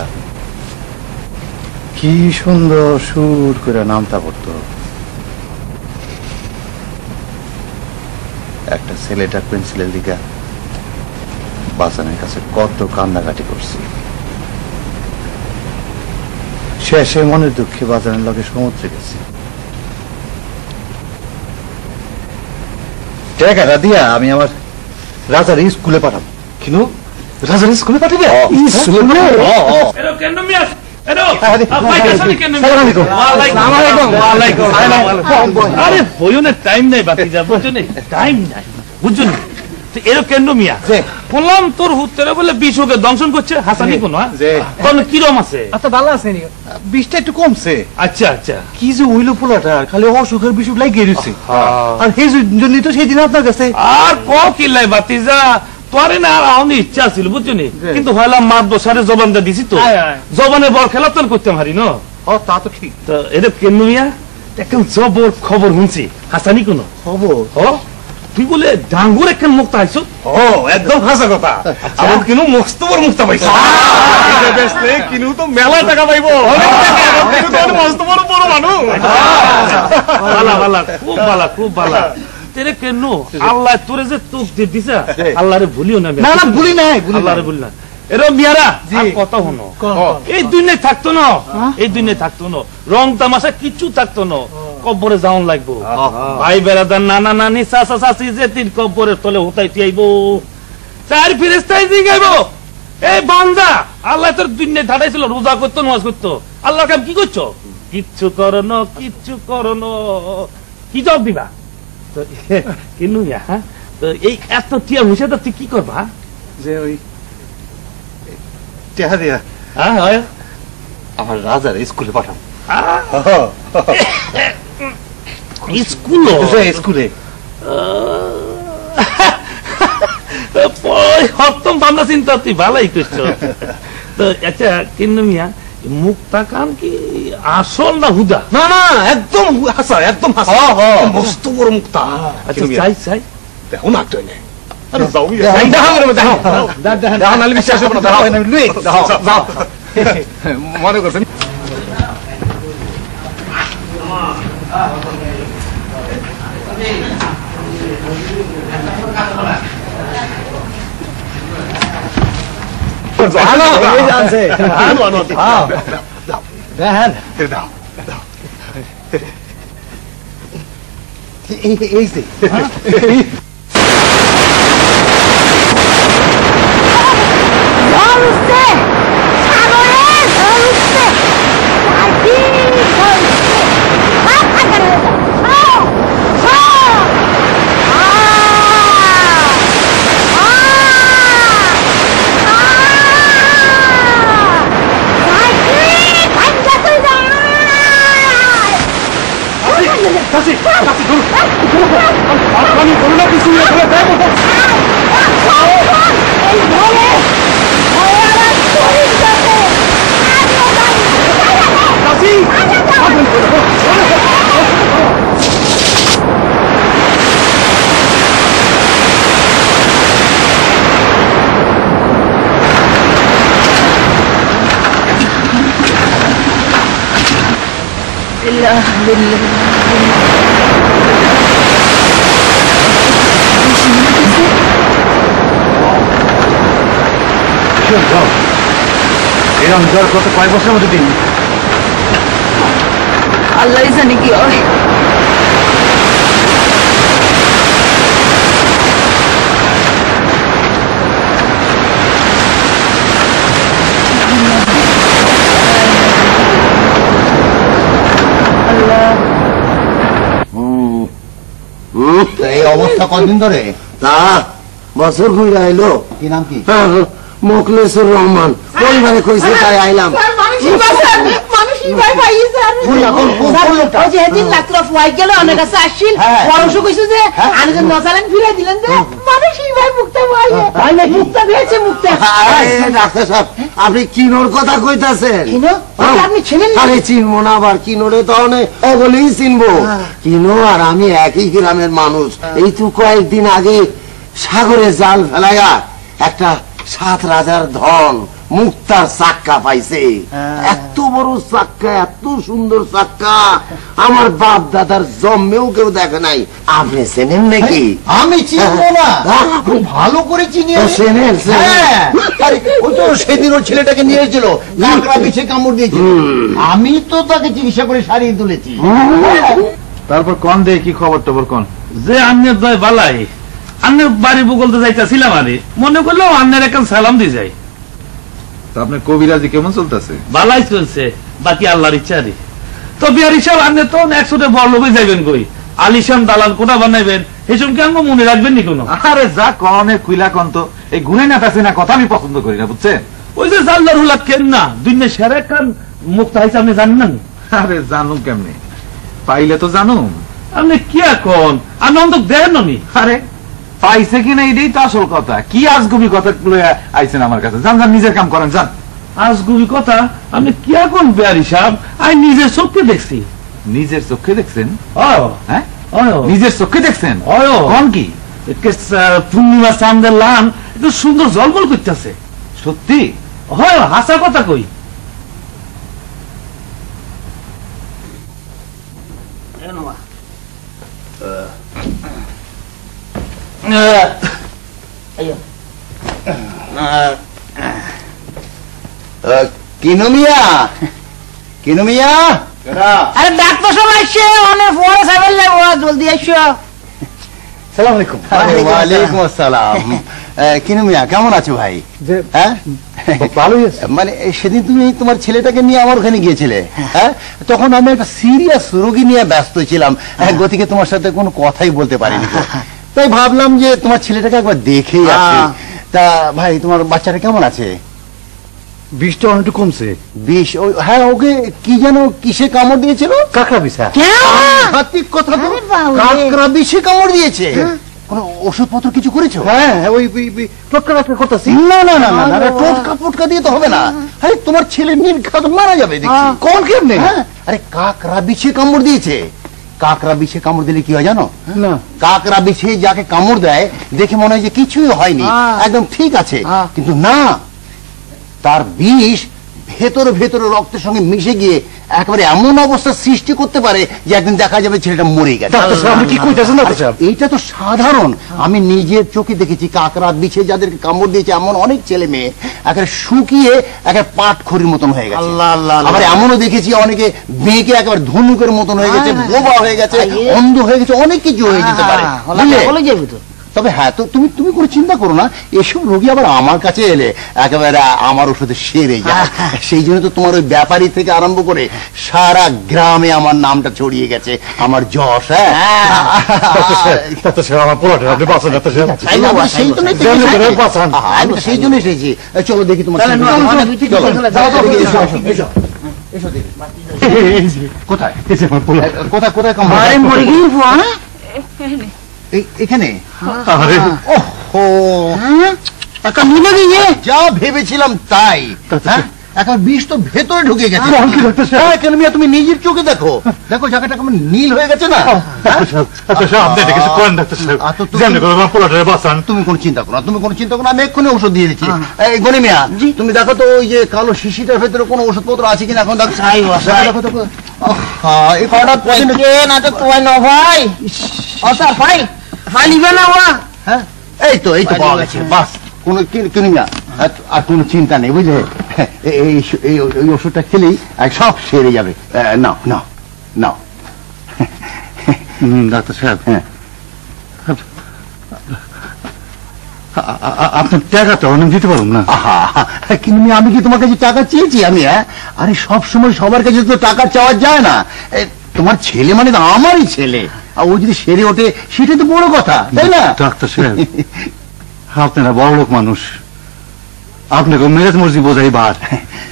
কি সুন্দর সুর করে নামতা পড়তো। একটা ছেলেটা পেন্সিলের দিকে বাজানের কাছে কত কান্নাকাটি করছি। শেষে মনের দুঃখে বাজারের লগে সমুদ্রে গেছি। টাকাটা দিয়া আমি আমার রাজার স্কুলে পাঠাবো। কিন্তু রাজার স্কুলে পাঠাবে? আরে বইনের টাইম নাই, বাকি যা বুঝছো টাইম নাই, বুঝছো না? এরো কেন মিয়া বললাম তোর হুত্তেরা বলে বিষকে দংশন করছে, হাসানি কোন কিরম আছে? আচ্ছা ভালো আছে, বিষটা একটু কমছে। আচ্ছা আচ্ছা, কি যে হইলো পোলাটা, খালি অসুখের বিসুখ লাগিয়ে গেছে। আর সেই জন্যই তো সেই দিন আপনার কাছে আর কিল্লাই বাতিজা তোরে না আর ইচ্ছা ছিল, বুঝছো নি? কিন্তু হয়লাম মাদ্রাসারে জবানটা দিছি তো, জবানের বর খেলা তোর করতে পারি না। তা তো ঠিক। তো এটা কেন মিয়া একদম জবর খবর শুনছি, হাসানি কোন খবর? তুই বলে ডাঙ্গুর একখান মুক্তা আইছো? ও একদম হাসা কথা। আমার কিন্তু মস্ত বড় মুক্তা পাইছে। কিন্তু তো মেলা টাকা পাইবো, মস্ত বড় বড় মানুষ। ভালা ভালা, খুব ভালা, খুব ভালা। তেরে কেন আল্লাহ তোরে যে তোক দিয়ে দিছে, আল্লাহরে ভুলিও না। না না ভুলি নাই, আল্লাহরে ভুলি না। এরো মিয়ারা কথা হনো, এই দুনিয়ায় থাকতো না, এই দুনিয়ায় থাকতো না, রং তামাশা কিচ্ছু থাকতো না। কবরে যাওন লাগবো, ভাই বেড়াদার নানা নানি চাচা চাচি যে তিন কবরের তলে হতাইতে আইব, চার ফিরেস্তাই জিগাইব এই বান্দা আল্লাহ তোর দুনিয়ায় ধাটাইছিল, রোজা করতো, নামাজ করতো, আল্লাহর কাম কি করছো? কিচ্ছু করো না, কিচ্ছু করো না, কি জবাব দিবা? তো কেন তো এই এত টিয়া হইছে তো তুই কি করবা? যে ওই টেহা দিয়া আমার রাজার স্কুলে পাঠাবো। স্কুলে হপ্তম ভাবনা চিন্তা তুই ভালোই করছো। তো আচ্ছা কিন্তু মিয়া মুক্তা কান কি আসল না হুদা? না না একদম হাসা, একদম হাসা, মস্ত বড় মুক্তা। আচ্ছা চাই চাই দেখো না একটা নেই। বিশ্বাস হবে না, মনে করছেন এরকম জ্বর কত কয়েক বছরের মধ্যে দিন। আল্লাহ জানে কি হয়। এই অবস্থা কদিন ধরে? তা বছর ঘুরে এলো। কি নাম কি? মোখলেসুর রহমান পরিবারে কইছে তাই আইলাম যেদিন লাত্র ফুয়াই গেল অনেক কাছে আসছিল পরশু কইছে যে আমি যে নসালেন ফিরে দিলেন যে মানুষ ভাই মুক্তা ভাই মুক্তা পেয়েছে মুক্তা। ডাক্তার সাহেব আপনি কিনোর কথা কইতাছেন? আপনি চিনেন? আরে চিনবো না আবার, কিনোরে তো অবলেই চিনবো। কিনো আর আমি একই গ্রামের মানুষ। এই তো কয়েকদিন আগে সাগরে জাল ফেলাইয়া একটা 7 রাজার ধন মুক্তার চাক্কা পাইছে। এত বড় চাক্কা, এত সুন্দর চাক্কা আমার বাপ দাদার জন্মেও কেউ দেখে নাই। আপনি চেনেন নাকি? আমি চিনবো না, খুব ভালো করে চিনি। চেনেন? ওই তো সেদিন ওর ছেলেটাকে নিয়ে এসেছিল, কাকড়া বিছে কামড় দিয়েছিল। আমি তো তাকে চিকিৎসা করে সারিয়ে তুলেছি। তারপর কোন দে কি খবর টবর কোন? যে আন্নের দয় বালাই, আন্নের বাড়ি বগলতে যাইতাছিলাম আরে, মনে করলো আন্নের একটা সালাম দিয়ে যাই। তা আপনার কবিরাজি কেমন চলতেছে? বালাই চলছে, বাকি আল্লাহর ইচ্ছা রে। তো বিয়ার হিসাব আন্নের তো একশোটে বড় লোকে যাইবেন কই, আলিশান দালান কোটা বানাইবেন, এসব কি আঙ্গ মনে রাখবেন নি কোনো? আরে যা কনের কুইলা কন তো, এই ঘুরে না তাছে না কথা আমি পছন্দ করি না, বুঝছেন? ওই যে জাল্লার হুলা কেন না দুনিয়া সেরা খান মুক্তা হয়েছে, আপনি জানেন না? আরে জানুম কেমনে, পাইলে তো জানুম। আপনি কি এখন আমি অন্তত দেন নি? আরে পাইছে কিনা এটাই তো আসল কথা। কি আজগুবি কথা আইছেন আমার কাছে? জান জান নিজের কাম করেন যান। আজগুবি কথা? আপনি কি এখন বিয়ার হিসাব আমি নিজের চোখে দেখছি। নিজের চোখে দেখছেন? হ্যাঁ নিজের চোখে দেখছেন? কোন কি পূর্ণিমা চাঁদের লান একটু সুন্দর জলবল করতেছে। সত্যি? হয় হাসা কথা কই। কিনো মিয়া, কিনো মিয়া। আরে ডাক্তার সব আসছে, অনেক পরে সাইবেল লাগবো, জলদি আসো। সালাম আলাইকুম। ওয়ালাইকুম আসসালাম। কিনো মিয়া কেমন আছো ভাই? হ্যাঁ ভালোই আছে। মানে সেদিন তুমি তোমার ছেলেটাকে নিয়ে আমার ওখানে গিয়েছিলে, হ্যাঁ? তখন আমি একটা সিরিয়াস রোগী নিয়ে ব্যস্ত ছিলাম, গতিকে তোমার সাথে কোনো কথাই বলতে পারিনি। তাই ভাবলাম যে তোমার ছেলেটাকে একবার দেখেই আসি। তা ভাই তোমার বাচ্চাটা কেমন আছে? বিষটা অনেকটা কমছে। বিষ? হ্যাঁ, ওকে কি যেন কিসে কামড় দিয়েছিল? কাকড়া বিছা। সঠিক কথা তো, কাকড়া বিষে কামড় দিয়েছে। কোন ওষুধপত্র কিছু করেছো? হ্যাঁ, ওই টোটকা করতেছি। না না না না, টোটকা ফোটকা দিয়ে তো হবে না। আরে তোমার ছেলে নির্ঘাত মারা যাবে দেখছি। কোন কেমনে? আরে কাকড়া বিছে কামড় দিয়েছে। কাকড়া বিছে কামড় দিলে কি হয় জানো? না। কাকড়া বিছে যাকে কামড় দেয় দেখে মনে হয় যে কিছুই হয়নি, একদম ঠিক আছে, কিন্তু না, তার বিষ ভেতরে ভেতরে রক্তের সঙ্গে মিশে গিয়ে একেবারে এমন অবস্থা সৃষ্টি করতে পারে যে একদিন দেখা যাবে ছেলেটা মরে গেছে। এইটা তো সাধারণ, আমি নিজের চোখে দেখেছি। কাকড়া বিছে যাদেরকে কামড় দিয়েছে এমন অনেক ছেলে মেয়ে একেবারে শুকিয়ে একেবারে পাটখড়ির মতন হয়ে গেছে। আবার এমনও দেখেছি অনেকে মেয়েকে একেবারে ধনুকের মতন হয়ে গেছে, বোবা হয়ে গেছে, অন্ধ হয়ে গেছে, অনেক কিছু হয়ে যেতে পারে। তবে হ্যাঁ, তো তুমি তুমি কোনো চিন্তা করো না, এসব রোগী আবার আমার কাছে এলে একেবারে আমার ওষুধে সেরে যায়। সেই জন্য তো তোমার ওই ব্যাপারী থেকে আরম্ভ করে সারা গ্রামে আমার নামটা ছড়িয়ে গেছে, আমার যশ। সেই জন্য এসেছি। চলো দেখি তোমার কোথায় কোথায় কোথায় এখানে? যা ভেবেছিলাম তাই। এখন বিষ তো ভেতরে ঢুকে গেছে। তুমি নিজের চোখে দেখো, দেখো জায়গাটা কেমন নীল হয়ে গেছে না? তুমি কোনো চিন্তা করো না, তুমি কোনো চিন্তা করো, আমি এক্ষুনি ওষুধ দিয়ে দিচ্ছি। গনি মিয়া, তুমি দেখো তো ওই যে কালো শিশিটার ভেতরে কোনো ওষুধপত্র আছে কিনা এখন দেখো। এই তো পাওয়া গেছে, বাস। কোনো কিনিয়া আর কোনো চিন্তা নেই, বুঝলে? এই ওষুধটা খেলেই সব সেরে যাবে। নাও নাও নাও। ডাক্তার সাহেব, হ্যাঁ, আপনার টাকাটা অনেক দিতে পারুন না? কিন্তু আমি কি তোমার কাছে টাকা চেয়েছি? আমি আরে সব সময় সবার কাছে তো টাকা চাওয়া যায় না। তোমার ছেলে মানে তো আমারই ছেলে, আর ও যদি সেরে ওঠে সেটাই তো বড় কথা, তাই না? ডাক্তার সাহেব, আপনারা বড় লোক মানুষ, আপনাকে মেরেজ মর্জি বোঝাই বার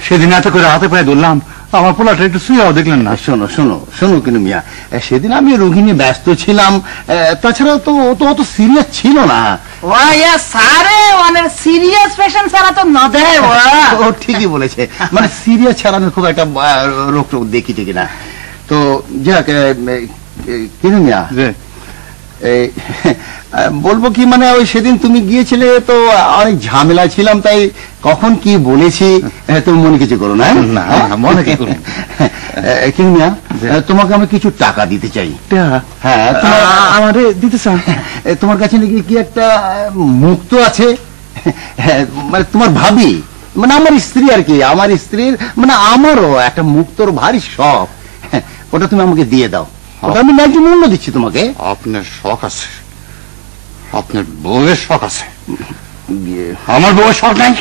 সেদিন এত করে হাতে পায়ে ধরলাম আমার পোলাটা একটু শুয়েও দেখলেন না। শোনো শোনো শোনো কিন্তু মিয়া, সেদিন আমি রোগী নিয়ে ব্যস্ত ছিলাম, তাছাড়া তো অত সিরিয়াস ছিল না। সারে অনেক সিরিয়াস পেশেন্ট ছাড়া তো না দেয়। ও ঠিকই বলেছে, মানে সিরিয়াস ছাড়া আমি খুব একটা রোগ টোগ দেখি ঠিকই না। তো যাক, কিন্তু মিয়া বলবো কি, মানে ওই সেদিন তুমি গিয়েছিলে তো অনেক ঝামেলা ছিলাম, তাই কখন কি বলেছি তুমি মনে কিছু করো না। মনে কি করো। কিন্তু মিয়া, তোমাকে আমি কিছু টাকা দিতে চাই। হ্যাঁ, আমারে দিতে চান? তোমার কাছে নাকি কি একটা মুক্ত আছে, মানে তোমার ভাবি, মানে আমার স্ত্রী আর কি, আমার স্ত্রীর মানে আমারও একটা মুক্তর ভারী শখ, ওটা তুমি আমাকে দিয়ে দাও। ওটা আমি ন্যায্য মূল্য দিচ্ছি তোমাকে। আপনার শখ আছে, আপনার বউয়ের শখ আছে, আমার বউয়ের শখ নাই?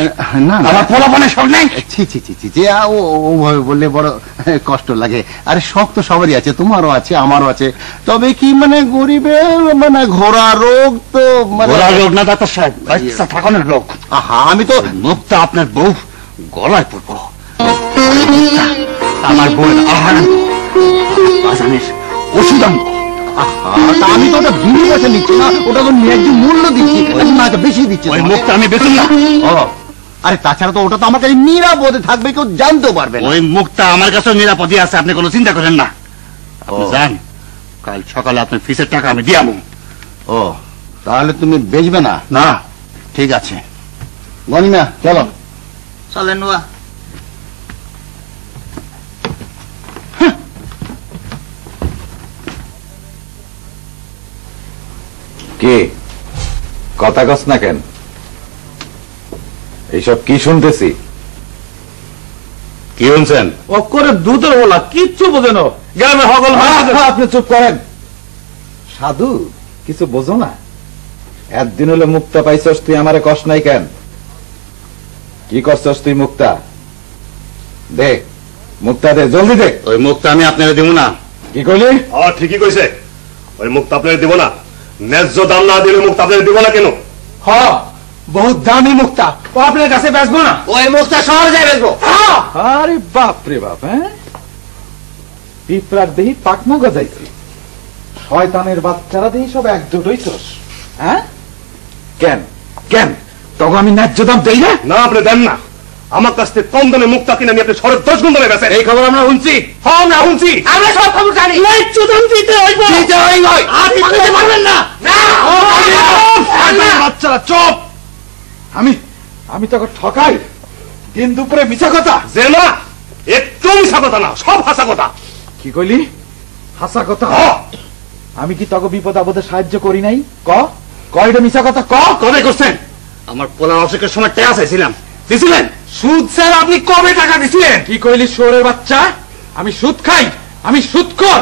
না, আমার পোলাপানের শখ নাই? ছি ছি ছি ছি, ওভাবে বললে বড় কষ্ট লাগে। আরে শখ তো সবারই আছে, তোমারও আছে আমারও আছে, তবে কি মানে গরিবের মানে ঘোড়া রোগ তো ঘোড়া রোগ না ডাক্তার সাহেব, বাচ্চা থাকানোর রোগ। আহা, আমি তো মুক্তা আপনার বউ গলায় পড়বো, আমার বউয়ের আহার বাজানের ওষুধ আনবো। আমি তো ওটা বিনা পয়সা নিচ্ছি না, ওটা তো ন্যায্য মূল্য দিচ্ছি, বেশি দিচ্ছি। ওই মুক্তা আমি বেতন না। আরে তাছাড়া তো ওটা তো আমার কাছে নিরাপদে থাকবে, কেউ জানতেও পারবে না। ওই মুক্তা আমার কাছে নিরাপদে আছে, আপনি কোনো চিন্তা করেন না। আপনি যান, কাল সকালে আপনার ফিসের টাকা আমি দিয়ে আমু। ও, তাহলে তুমি বেচবে না? না, ঠিক আছে। গনিমা চলো। চলেন নোয়া। কে কথা কস না কেন? এইসব কি শুনতেছি? কি শুনছেন? অক্ষরে দুধের বলা কিচ্ছু বোঝে না, গ্রামে হগল। আপনি চুপ করেন। সাধু কিছু বোঝো না? একদিন হলে মুক্তা পাইছস, তুই আমারে কষ নাই কেন? কি করছস তুই মুক্তা? দে মুক্তা দে, জলদি দে। ওই মুক্তা আমি আপনারা দেবো না। কি কইলি? ঠিকই কইছে, ওই মুক্তা আপনারা দিব না। ন্যায্য দাম না দিলে মুক্তা আপনারা দিব না কেন? বহুত দামি মুক্তা, ও আপনার কাছে বেচবো না। ওই মুক্তা শহরে যাই বেচবো। আরে বাপ রে বাপ, হ্যাঁ পিঁপড়ার দেহি পাকনা গজাইছে, শয়তানের বাচ্চারা দেহি সব একজোট হইছস। হ্যাঁ কেন কেন তখন আমি ন্যায্য দাম দেই না? না, আপনি দেন না। আমার কাছ থেকে কম দামে মুক্তা কিনে আমি আপনি শহরের 10 গুণ দামে বেচেন। এই খবর আমরা শুনছি। না শুনছি, আমরা সব খবর জানি। ন্যায্য দাম দিতে হইব। দিতে হইব। আপনি দিতে পারবেন না। বাচ্চারা চুপ। আমি তোকে ঠকাই দিন দুপুরে মিছা কথা? যে না, একটু মিছা কথা না, সব হাসা কথা। কি কইলি? হাসা কথা? আমি কি তোকে বিপদ আপদে সাহায্য করি নাই? কয়টা মিছা কথা কবে করছেন? আমার পোলার অসুখের সময় টাকা চাইছিলাম, দিছিলেন? সুদ স্যার আপনি কবে টাকা দিছিলেন? কি কইলি শোরের বাচ্চা? আমি সুদ খাই, আমি সুদখোর।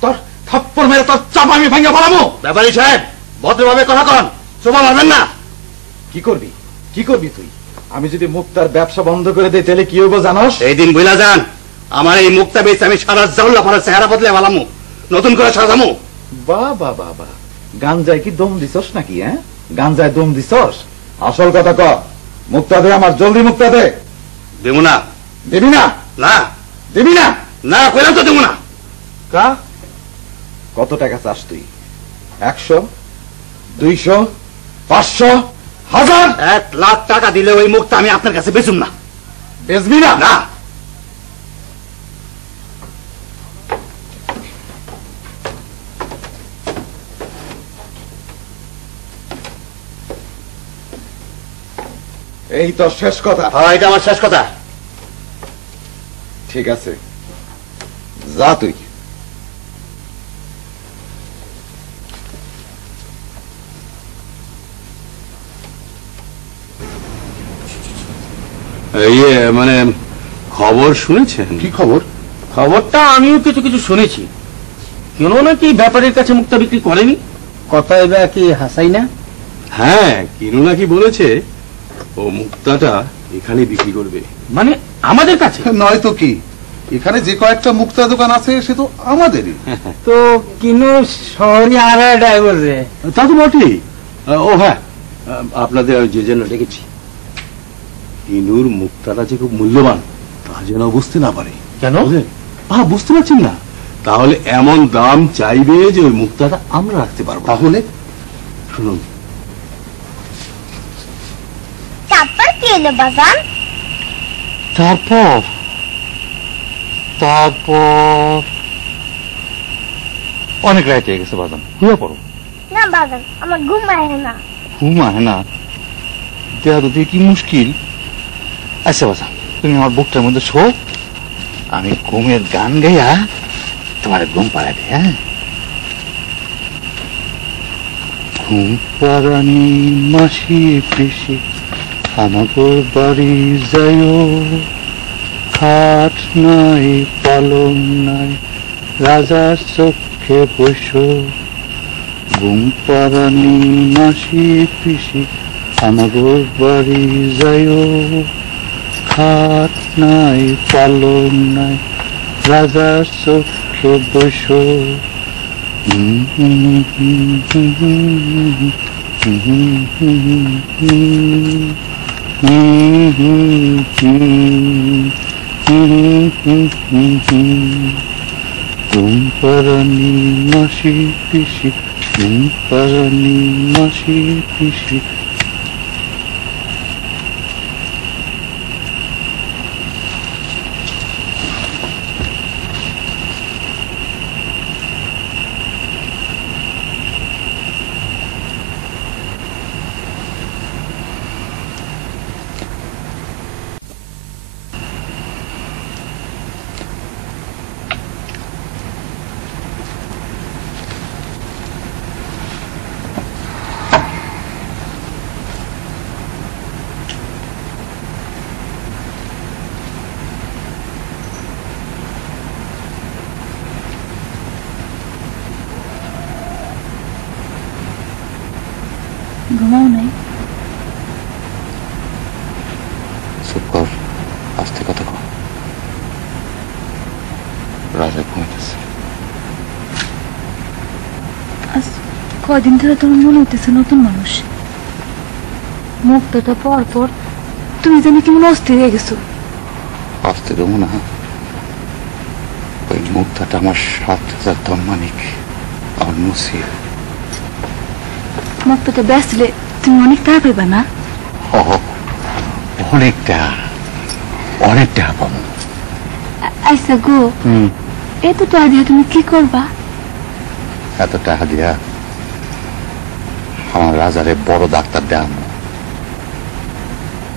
তোর থাপ্পড় মেরে তোর চাপ আমি ভাঙা ফেলামু। ব্যাপারী সাহেব ভদ্রভাবে কথা কন, শোভা পাবেন না। কি করবি তুই? আমি যদি মুক্তার ব্যবসা বন্ধ করে দেই তাহলে কি হইব জানোস? এই দিন বুঝলা যান, আমার এই মুক্তা বেচে আমি সারা জাউলা পাড়ার চেহারা বদলে ফেলামু, নতুন করে সাজামু। বাবা বাবা, গাঞ্জায় কি দম দিছস নাকি? হ্যাঁ, গাঞ্জায় দম দিছস? আসল কথা ক, মুক্তা দে আমার, জলদি মুক্তা দে। দেবো না। দিবি না? না দিবি না? না কইলাম তো দেবো না। কা কত টাকা চাস তুই? 100, 200, 500, 1000? 1 লাখ টাকা দিলে ওই মুক্তা আমি আপনার কাছে বেচুম না। বেচবি না? না। এই তো শেষ কথা? হ্যাঁ, এটা আমার শেষ কথা। ঠিক আছে, যা তুই। মানে খবর শুনেছেন? কি খবর? খবরটা আমিও কিছু কিছু শুনেছি। কেন নাকি ব্যাপারীর কাছে মুক্তা বিক্রি করেনি। কথা এবার কি হাসাই না? হ্যাঁ, কিনু নাকি বলেছে ও মুক্তাটা এখানে বিক্রি করবে। মানে আমাদের কাছে? নয় তো কি, এখানে যে কয়েকটা মুক্তা দোকান আছে সে তো আমাদেরই। তো কিনু শহরে আর ড্রাইভার রে। তা তো বটেই। ও হ্যাঁ, আপনাদের যে জন্য ডেকেছি। কিনুর মুক্তাটা যে খুব মূল্যবান তা যেন বুঝতে না পারে। কেন? বুঝতে পারছেন না? তাহলে এমন দাম চাইবে যে ওই মুক্তাটা আমরা রাখতে পারবো। তাহলে শুনুন, তারপর কি এলো বাজান? তারপর তারপর অনেক রাত হয়ে গেছে বাজান, শুয়ে পড়ো। না বাজান, আমার ঘুম আসে না। ঘুম আহে না? দেয়া তো কি মুশকিল। আচ্ছা বাজান, তুমি আমার বুকটার মধ্যে শো, আমি ঘুমের গান গাইয়া তোমার ঘুম পাড়াই দিই। হ্যাঁ, ঘুম পাড়ানি মাসি পিসি আমাকে বাড়ি যাইও, খাট নাই পালন নাই রাজার চোখে বসো। ঘুম পাড়ানি মাসি পিসি আমাকে বাড়ি যাইও, খাট নাই পালন নাই রাজার চোখে বসো। ঘুম পাড়ানি মাসি পিসি, ঘুম পাড়ানি মাসি পিসি। ঘুমাও নাই? চুপ কর, আস্তে কথা কর। রাজা ঘুমাইতেছে। আজ কয়দিন ধরে তোমার মনে হইতেছে নতুন মানুষ। মুক্তটা পর পর তুমি জানি কেমন অস্থির হয়ে গেছো। আসতে দেবো না? ওই মুক্তাটা আমার 7,000 ধনমানিক, আমার নসিব। মুক্তটা বেচলে তুমি অনেক টাকা পাইবা না? অনেকটা অনেকটা পাবো। আচ্ছা গো, এত টাকা দিয়ে তুমি কি করবা? এত টাকা দিয়া আমার রাজারে বড় ডাক্তার দেয়াম।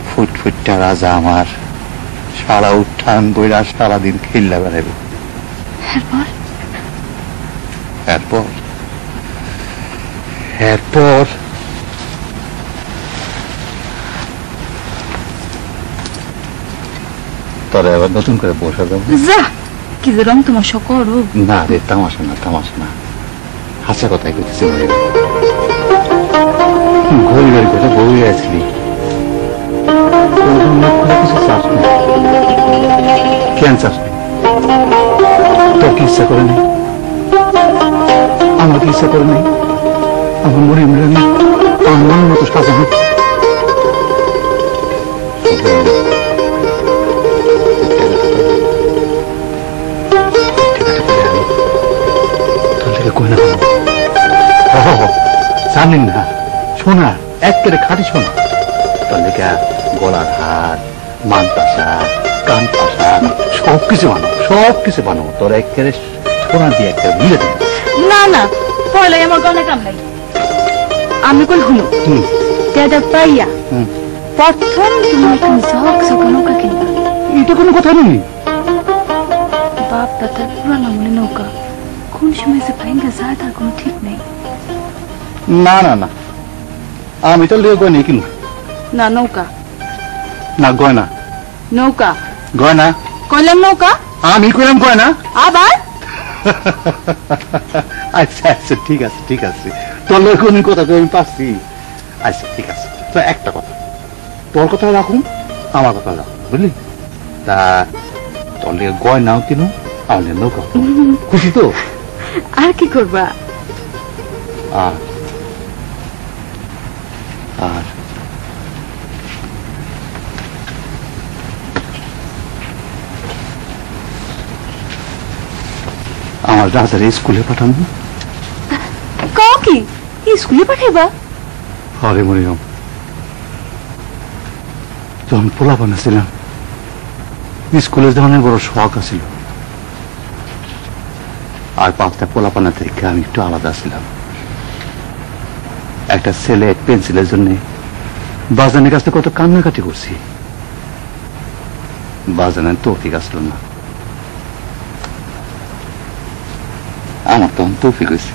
ফুটফুটটা রাজা আমার সারা উত্থান বইরা সারাদিন খেললা বেড়াবে। এরপর এরপর এরপর তোরা এবার নতুন করে বসা দেবো। যা, কি যে রং তোমার সকর। না রে, তামাশা না, তামাশা না, হাসা কথাই করতেছি। গরিবের কথা বই আসলি, কিছু চাষ নেই। কেন চাষ নেই? তোর কি ইচ্ছা করে নেই? আমার কি ইচ্ছা করে নেই? আমার মনে মিলে নেই, আমার মনের মতো সাজানো। জানেন না, সোনা একেবারে খাঁটি সোনা। তার লেখা গলার হার, মান পাশা, কান পাশা, সবকিছু বানাবো, সবকিছু বানাবো। তোর একেবারে সোনা দিয়ে একটা মিলে দেবো। না না, পয়লা আমার গনে কাম নাই। আমি কই হলো দাদা পাইয়া প্রথম তুমি ঝক নৌকা কিনবা। এটা কোনো কথা নেই। বাপ দাদার পুরান আমলে নৌকা কোন সময় যে ভাঙ্গা যায় তার কোনো ঠিক নেই। না না না, আমি তো লিয়ে গয়না কিনব না। নৌকা না, গয়না। নৌকা গয়না কইলাম নৌকা। আমি কইলাম গয়না আবার? আচ্ছা আচ্ছা, ঠিক আছে ঠিক আছে, তোর লোক কোন কথা তো আমি পাচ্ছি। আচ্ছা ঠিক আছে, তো একটা কথা, তোর কথা রাখুন, আমার কথা রাখুন, বুঝলি? তা তোর লিয়ে গয়নাও কিনো, আমার লিয়ে নৌকা। খুশি তো? আর কি করবা? আর আর রাজার স্কুলে পাঠানো। কি স্কুলে পাঠাইবা? আরে মরিয়ম, যখন পোলাপান ছিলাম স্কুলে যাওয়ার বড় শখ আছিল, আর 5টা পোলাপানা থেকে আমি একটু আলাদা ছিলাম। একটা ছেলে পেন্সিলের জন্য বাজানের কাছে কত কান্নাকাটি করছি, বাজানের তৌফিক আসলো না। আমার তখন তৌফিক হয়েছে।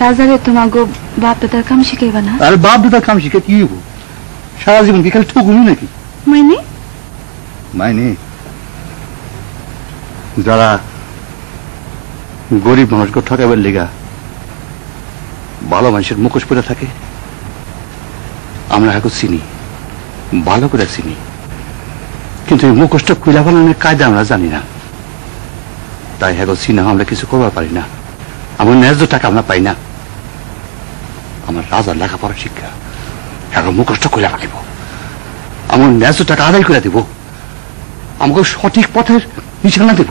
রাজারে তোমাকে বাপ দাদার কাম শিখাইবা না? আরে বাপ দাদার কাম শিখে কি হইব? সারা জীবন কি খালি ঠকুনি নাকি? মাইনে মাইনে যারা গরিব মানুষকে ঠকাবার লেগা ভালো মানুষের মুখোশ পরে থাকে, আমরা এখন চিনি, ভালো করে চিনি, কিন্তু এই মুখোশটা খুলে ফেলানোর কায়দা আমরা জানি না। তাই এখন চিনা আমরা কিছু করবার পারি না। আমার ন্যায্য টাকা আমরা পাই না। আমার রাজার লেখাপড়া শিক্ষা, এখন মুখোশটা খুলে রাখিব, আমার ন্যায্য টাকা আদায় করে দিব, আমাকে সঠিক পথের নিশানা দেব।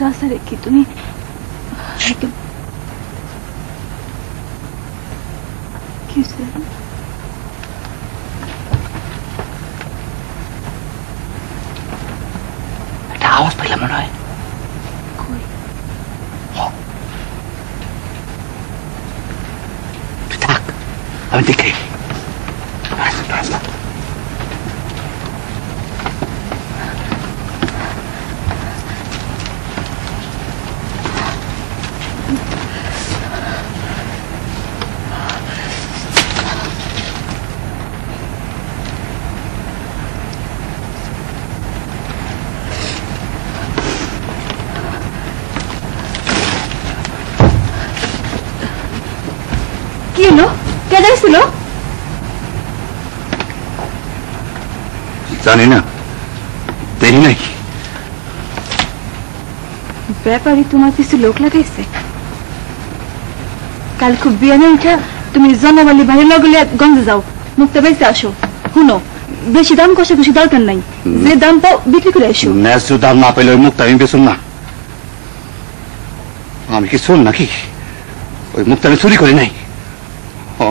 রাজারে কি তুমি একটা আওয়াজ পেলাম মনে হয়। তুই থাক, আমি দেখে কি হলো? কে যাইছিল? জানি না, দেখি নাকি। ব্যাপারী তোমার কিছু লোক লাগাইছে? কাল খুব বিয়ানে উঠা তুমি জনাবালি ভাই লগলে গঞ্জে যাও, মুক্তা বেঁচে আসো। শুনো, বেশি দাম কষাকষি দরকার নাই, যে দাম পাও বিক্রি করে আসো। ন্যায্য দাম না পেলে ওই মুক্তা আমি বেচুন না। আমি কি শোন নাকি? ওই মুক্তা আমি চুরি করি নাই,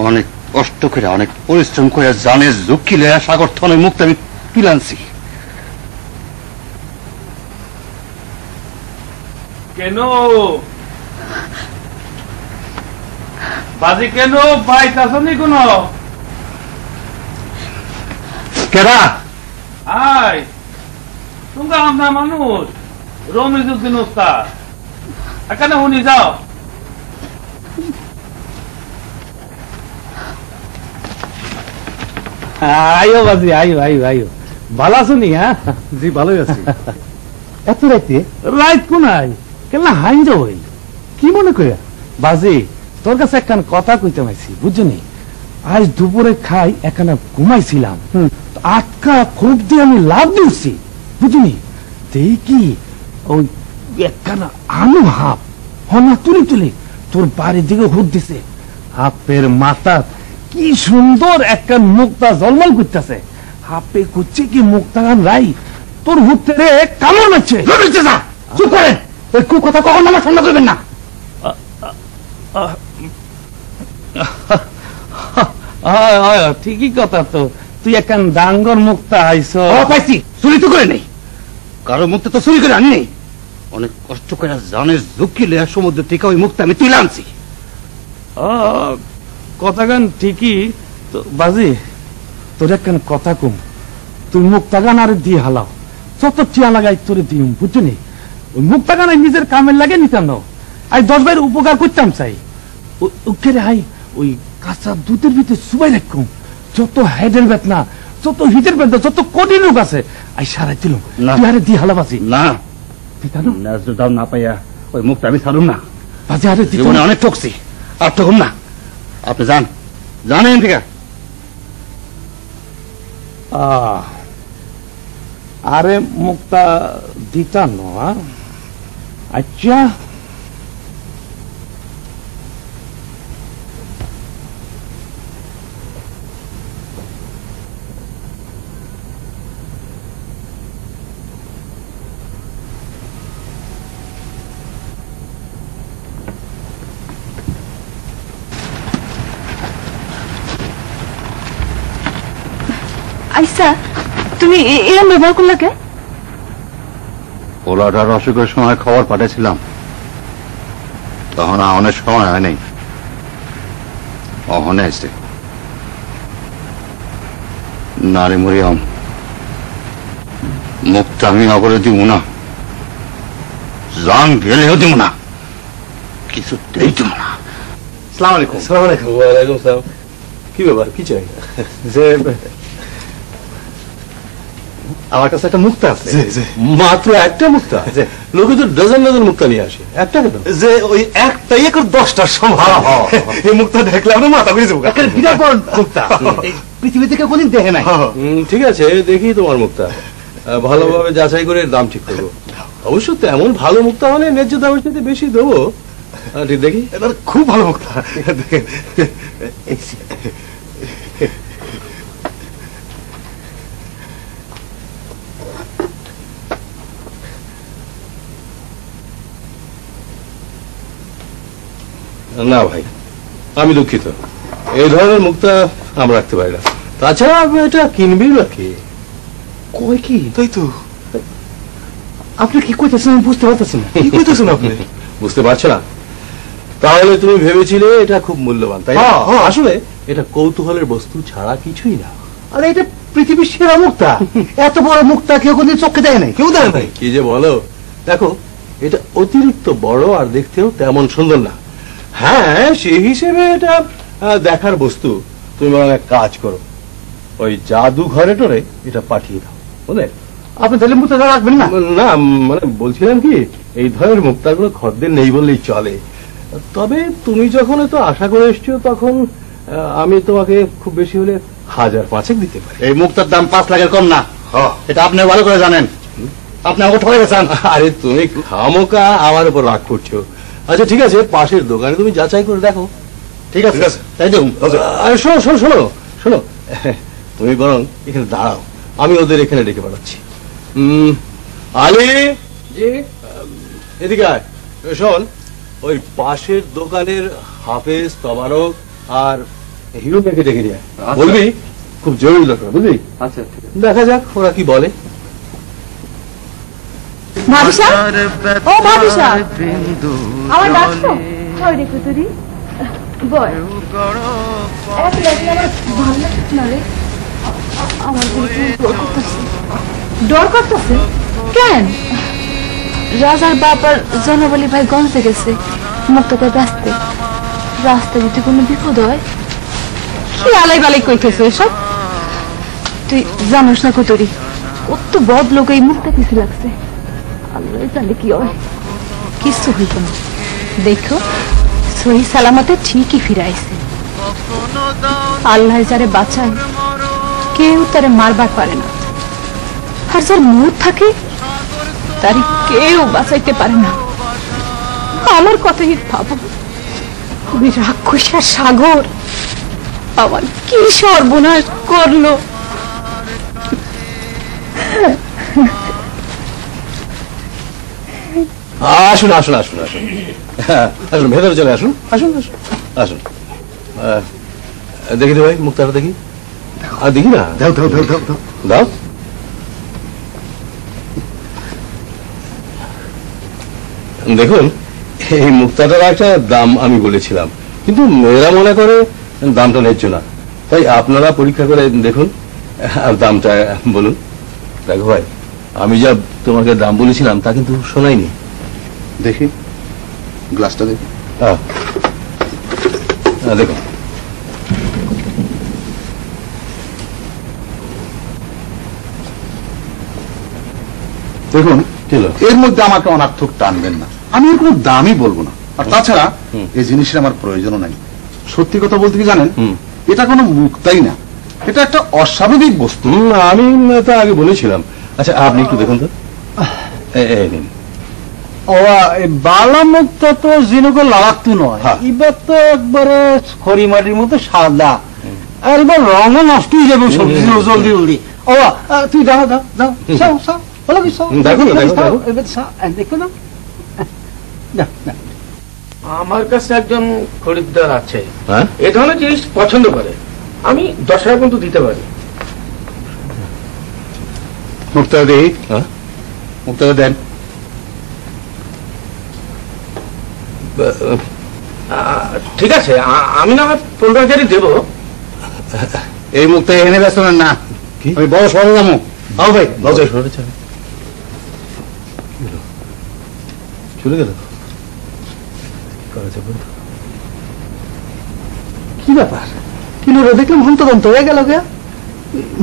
অনেক কষ্ট করে অনেক পরিশ্রম করে জানে ঝুঁকি লয়া সাগর থনে মুক্তা আমি তুলে আনছি। কেন বাজি কেন পাইতাছনি কোন? কেডা? আয় তোমরা আমরা মানুষ, রমিজউদ্দিন ওস্তাদ। এখানে শুনি যাও। আইও বাজি, আইও আইও আইও। ভালো আছো নি? হ্যাঁ জি ভালোই আছি। এত রাইতে? রাইত কোনাই কেন হাইন হই? কি মনে করিয়া? বাজি তোর কাছে একখান কথা কইতে মাইছি, বুঝছনি? আজ দুপুরে খাই এখানে ঘুমাইছিলাম, আটকা খুব দিয়ে আমি লাভ দিচ্ছি, বুঝনি? দেখি ওই একখানা আলু হাফ হনা তুলি তুলি তোর বাড়ির দিকে হুট দিছে। হাফের মাথা কি সুন্দর একটা মুক্তা জলমল করতেছে। হাফে করছে কি মুক্তা গান রাই তোর হুটতে রে কামড় মারছে। চুপ করেন, ওই কু কথা কখন আমার সামনে করবেন না। ঠিকই কথা তো, তুই একখান ডাঙ্গর মুক্তা আইস। পাইছি, চুরি তো করে নেই, কারো মুক্তা তো চুরি করে আনি নেই। অনেক কষ্ট করে জানে ঝুঁকি লয়া সমুদ্র থেকে ওই মুক্তা আমি তুলে আনছি। কথা গান ঠিকই তো বাজি, তোর একখান কথা কম, তুই মুক্তা গান আর দিয়ে হালাও, যত টিয়া লাগাই তোরে দিম, বুঝলি? ওই মুক্তা গান নিজের কামের লাগে নিতাম না, আই 10 ভাইয়ের উপকার করতাম চাই। উঠে হাই ওই কাঁচা দুধের ভিতরে সুবাই রাখুম, যত হেডের বেতনা, যত হিটের বেতনা, যত কোটি লোক আছে আই সারাই দিল। তুই আরে দিয়ে হালা বাজি না, ন্যায্য দাম না পাইয়া ওই মুক্তা আমি ছাড়ুম না। বাজি আরে জীবনে অনেক ঠকছি, আর ঠকুম না। আপনি যান, জানেন ঠিক আছে? আরে মুক্তা দিতা ন? আচ্ছা আচ্ছা তুমি এরকম ব্যবহার করলে কে? পোলাটার অসুখের সময় খবর পাঠিয়েছিলাম, তখন অনেক সময় হয় নাই, অহনে এসে নারী মরিয়াম মুখটা আমি অপরে দিব না, জান গেলেও দিব না, কিছুতেই দিব না। আসসালামু আলাইকুম। আসসালামু আলাইকুম। ওয়ালাইকুম আসসালাম। কি ব্যাপার, কি চাই? যে আমার কাছে একটা মুক্তা আছে। মাত্র একটা মুক্তা? লোকে তো ডজন ডজন মুক্তা নিয়ে আসে, একটা কেন? যে ওই একটাই এখন 10টার সময় এই মুক্তা দেখলে আমরা মাথা ঘুরে যাবো। বিরাট বড় মুক্তা, পৃথিবী থেকে কোনদিন দেখে নাই। ঠিক আছে, দেখি তোমার মুক্তা, ভালোভাবে যাচাই করে দাম ঠিক করবো। অবশ্য তেমন ভালো মুক্তা হলে ন্যায্য দামের সাথে বেশি দেবো। ঠিক দেখি, খুব ভালো মুক্তা। না ভাই, আমি দুঃখিত, এই ধরনের মুক্তা আমরা রাখতে পারি না। তাছাড়া এটা কিনবি বা কি? কই কি? তাই তো, আপনি কি কইতেছেন আমি বুঝতে পারতেছি না। কি কইতেছেন আপনি? বুঝতে পারছো না? তাহলে তুমি ভেবেছিলে এটা খুব মূল্যবান, তাই না? আসলে এটা কৌতূহলের বস্তু ছাড়া কিছুই না। আরে এটা পৃথিবীর সেরা মুক্তা, এত বড় মুক্তা কেউ কোনদিন চোখে দেয় নাই, কেউ দেয় নাই। কি যে বলো, দেখো এটা অতিরিক্ত বড় আর দেখতেও তেমন সুন্দর না। হ্যাঁ, সেই হিসেবে এটা দেখার বস্তু। তুমি বরং এক কাজ করো, ওই জাদু ঘরে টরে এটা পাঠিয়ে দাও, বুঝলে? আপনি তাহলে মুক্তাটা রাখবেন না? না, মানে বলছিলাম কি, এই ধরনের মুক্তাগুলো খদ্দের নেই বললেই চলে। তবে তুমি যখন এত আশা করে এসছো, তখন আমি তোমাকে খুব বেশি হলে 1000-5 দিতে পারি। এই মুক্তার দাম 5 লাখের কম না, এটা আপনি ভালো করে জানেন। আপনি আমাকে ঠকে গেছেন। আরে তুমি খামোকা আমার উপর রাগ করছো। আচ্ছা ঠিক আছে, পাশের দোকানে তুমি যাচাই করে দেখো। ঠিক আছে, তাই দেখুন। আরে শোনো শোনো শোনো শোনো, তুমি বরং এখানে দাঁড়াও, আমি ওদের এখানে ডেকে পাঠাচ্ছি। আলী, এদিকে আয়। শোন, ওই পাশের দোকানের হাফেজ, তবারক আর হিরোকে ডেকে নিয়ে আয়। বলবি খুব জরুরি দরকার, বুঝলি? আচ্ছা, দেখা যাক ওরা কি বলে। ভাবিসা, ও ভাবিসা, আমার ডাকছো? হয় রে কুতুরি, বয়। এক লাগলে আমার ভালো লাগছে না রে, আমার ডর করতেছে। কেন? রাজার বাবার জনবলী ভাই গঞ্জে গেছে মুক্তাটা ব্যস্তে, রাস্তায় যদি কোনো বিপদ হয়। কি আলাই বালাই কইতেছে এসব? তুই জানোস না কুতুরি, কত বদ লোক এই মুক্তা পিছু লাগছে। আল্লাহ জানে কি হয়। কিছু হইত না, দেখো সহি সালামতে ঠিকই ফিরাইছে। আল্লাহ যারে বাঁচায় কেউ তারে মারবার পারে না, আর যার মুখ থাকে তারে কেউ বাঁচাইতে পারে না। আমার কথাই ভাবো, ওই রাক্ষসের সাগর আমার কি সর্বনাশ করলো। আসুন আসুন আসুন আসুন আসুন, ভেতরে চলে আসুন, আসুন আসুন আসুন। দেখি ভাই মুক্তাটা দেখি, আর দেখি না। দাও দাও দাও দাও দাও দাও। দেখুন, এই মুক্তাটার একটা দাম আমি বলেছিলাম, কিন্তু মেয়েরা মনে করে দামটা ন্যায্য না, তাই আপনারা পরীক্ষা করে দেখুন আর দামটা বলুন। দেখো ভাই, আমি যা তোমাকে দাম বলেছিলাম তা কিন্তু শোনাইনি। দেখি গ্লাসটা দেখি। দেখো, দেখুন, এর মধ্যে আমাকে অনার্থক টানবেন না, আমি এর কোনো দামই বলবো না। আর তাছাড়া এই জিনিসের আমার প্রয়োজনও নাই। সত্যি কথা বলতে কি জানেন, এটা কোনো মুক্তাই না, এটা একটা অস্বাভাবিক বস্তু। আমি তা আগে বলেছিলাম। আচ্ছা আপনি একটু দেখুন তো। বালা মুক্তা তো জিনুকে লাগাতো নয়, এবার তো একবারে খড়ি মাটির মতো সাদা, আর এবার রঙও নষ্ট হয়ে যাবে সবজি জলদি জলদি। ও তুই দাও দাও দাও, চাও চাও, বলো কি চাও, দেখো না দেখো না। আমার কাছে একজন খরিদ্দার আছে, এ ধরনের জিনিস পছন্দ করে, আমি 10,000 পর্যন্ত দিতে পারি। মুক্তাটা দেখি, মুক্তাটা দেন। ঠিক আছে, আমি না 15,000 দেবো। এই মুক্তা এনে ব্যস্ত না, আমি বড় শহরে যাবো। আও ভাই, চলে গেল। কি ব্যাপার? কিনুরে দেখলাম হন্তদন্ত হয়ে গেল গে।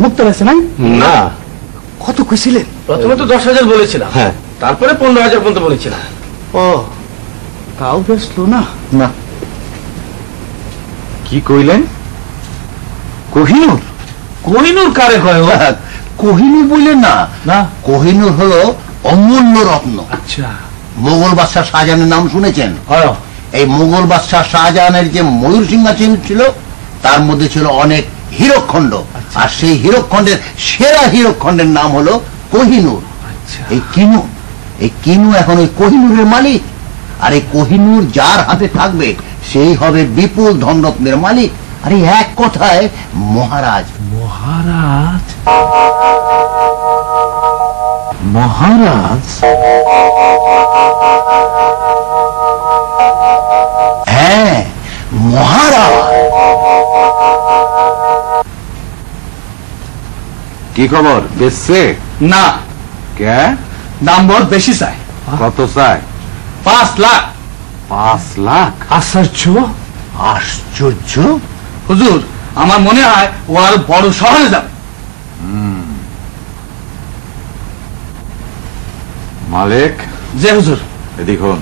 মুক্তা আছে নাই? না। কত কইছিলেন? প্রথমে তো 10,000 বলেছিলাম, হ্যাঁ, তারপরে 15,000 পর্যন্ত বলেছিলাম। ও, তাও বেসলো না। না। কি কইলেন? কোহিনূর? কোহিনূর কারে কয়? কোহিনূর বললেন না? না, কোহিনূর হলো অমূল্য রত্ন। আচ্ছা। মোগল বাদশাহ শাহজাহানের নাম শুনেছেন? এই মোগল বাদশাহ শাহজাহানের যে ময়ূর সিংহাসন ছিল তার মধ্যে ছিল অনেক হীরকখণ্ড, আর সেই হীরকখণ্ডের সেরা হীরকখণ্ডের নাম হলো কোহিনূর। এই কিনু এখন ওই কোহিনূরের মালিক, আর এই কোহিনূর যার হাতে থাকবে সেই হবে বিপুল ধনরত্নের মালিক, আর এই এক কথায় মহারাজ। মহারাজ? মহারাজ? হ্যাঁ, মহারাজ। কি খবর, বেচছে? না। কে? দাম বহুত বেশি চাই। কত চায়? 5 লাখ। 5 লাখ? আশ্চর্য। আশ্চর্য? হুজুর, আমার মনে হয় ও আর বড় শহরে যাবে। মালিক। যে হুজুর। এদিক হন।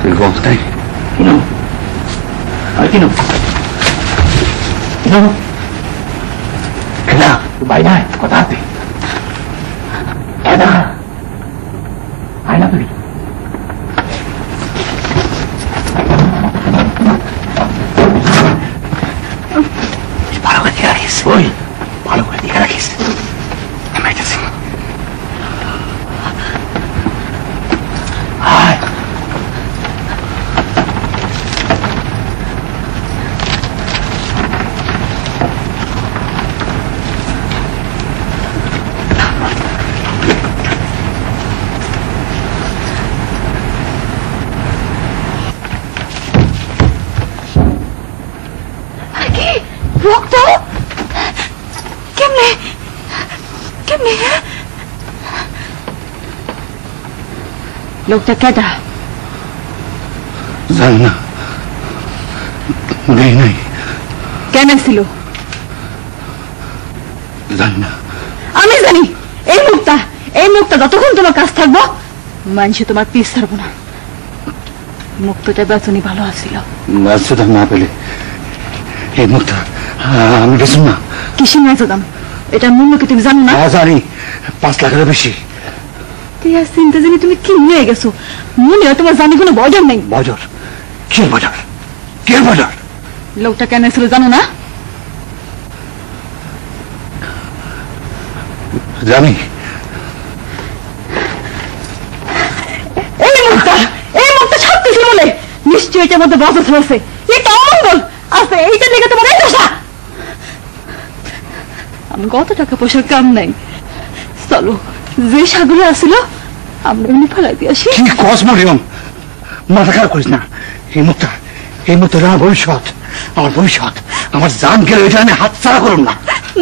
তুই বল তাই কিনো আর কিনো কিনো কেনা তুই বাই নাই কথা আছে কেনা আয় না তুই ভালো করে দিয়ে রাখিস ওই ভালো করে দিয়ে রাখিস আমি আইতেছি আয় রক্ত কেমনে কেমনে লোকটা কেটা জানি না নেই নাই কেন ছিল জানি না আমি জানি এই মুখটা যতক্ষণ তোমার কাজ থাকবো মানুষে তোমার পিস ছাড়বো না মুক্তটা বেচনি ভালো আসছিল মাছটা না পেলে এই মুখটা আমি গেছি না কিসে নিয়েছো দাম এটা মূল্য কি তুমি জানো না জানি 5 লাখের বেশি চিন্তা জানি তুমি কি নিয়ে গেছো মনে হয় তোমার জানি কোনো বাজার নেই বাজার কে বাজার কে বাজার লোকটা কেন ছিল জানো না জানি এই মুখটা ছাড়তেছিল বলে নিশ্চয়ই এটার মধ্যে বাজার হয়েছে এটা অমঙ্গল আছে এইটা লেগে তোমার এই দশা আমি কত টাকা পয়সার কাম নাই চলো যে সাগরে আসিল আমরা উনি ফেলাই দিয়ে আসি কি কস মরিয়ম মাথা খারাপ করিস না এই মুখটা আমার ভবিষ্যৎ আমার জান গেলে এটা আমি হাত ছাড়া করুন না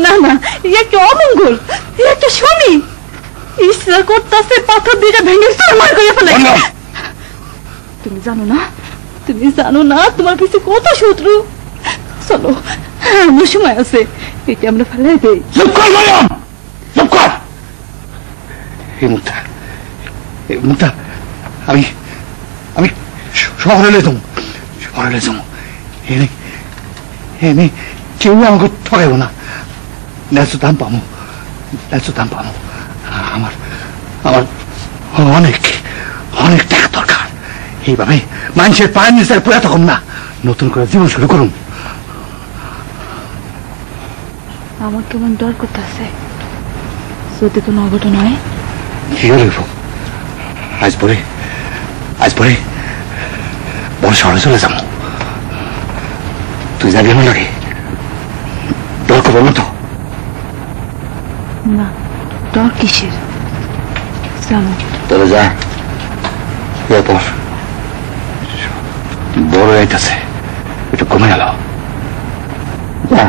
না না একটা অমঙ্গল একটা শনি ঈশ্বর করতেছে পাথর দুইটা ভেঙে চুরমার করে ফেলে তুমি জানো না তোমার পিছে কত শত্রু চলো আমার সময় আছে এটা আমরা ফেলাই দেই এই মুখটা আমি শহরে লেতাম এনে কেউ আমাকে ঠকাইব না ন্যায্য দাম পাবো আমার অনেক অনেক টাকা দরকার এইভাবে মানুষের পায়ের নিচে পড়ে তখন না নতুন করে জীবন শুরু করুন আমার কেমন ডর করতেছে যদি কোনো অঘটন হয় কি হইব আজ পরে বড় শহরে চলে যাবো তুই যাবি আমার লাগে ডর করবো না তো না ডর কিসের জানো তবে যা এরপর বড় যাইতেছে একটু কমে গেল যা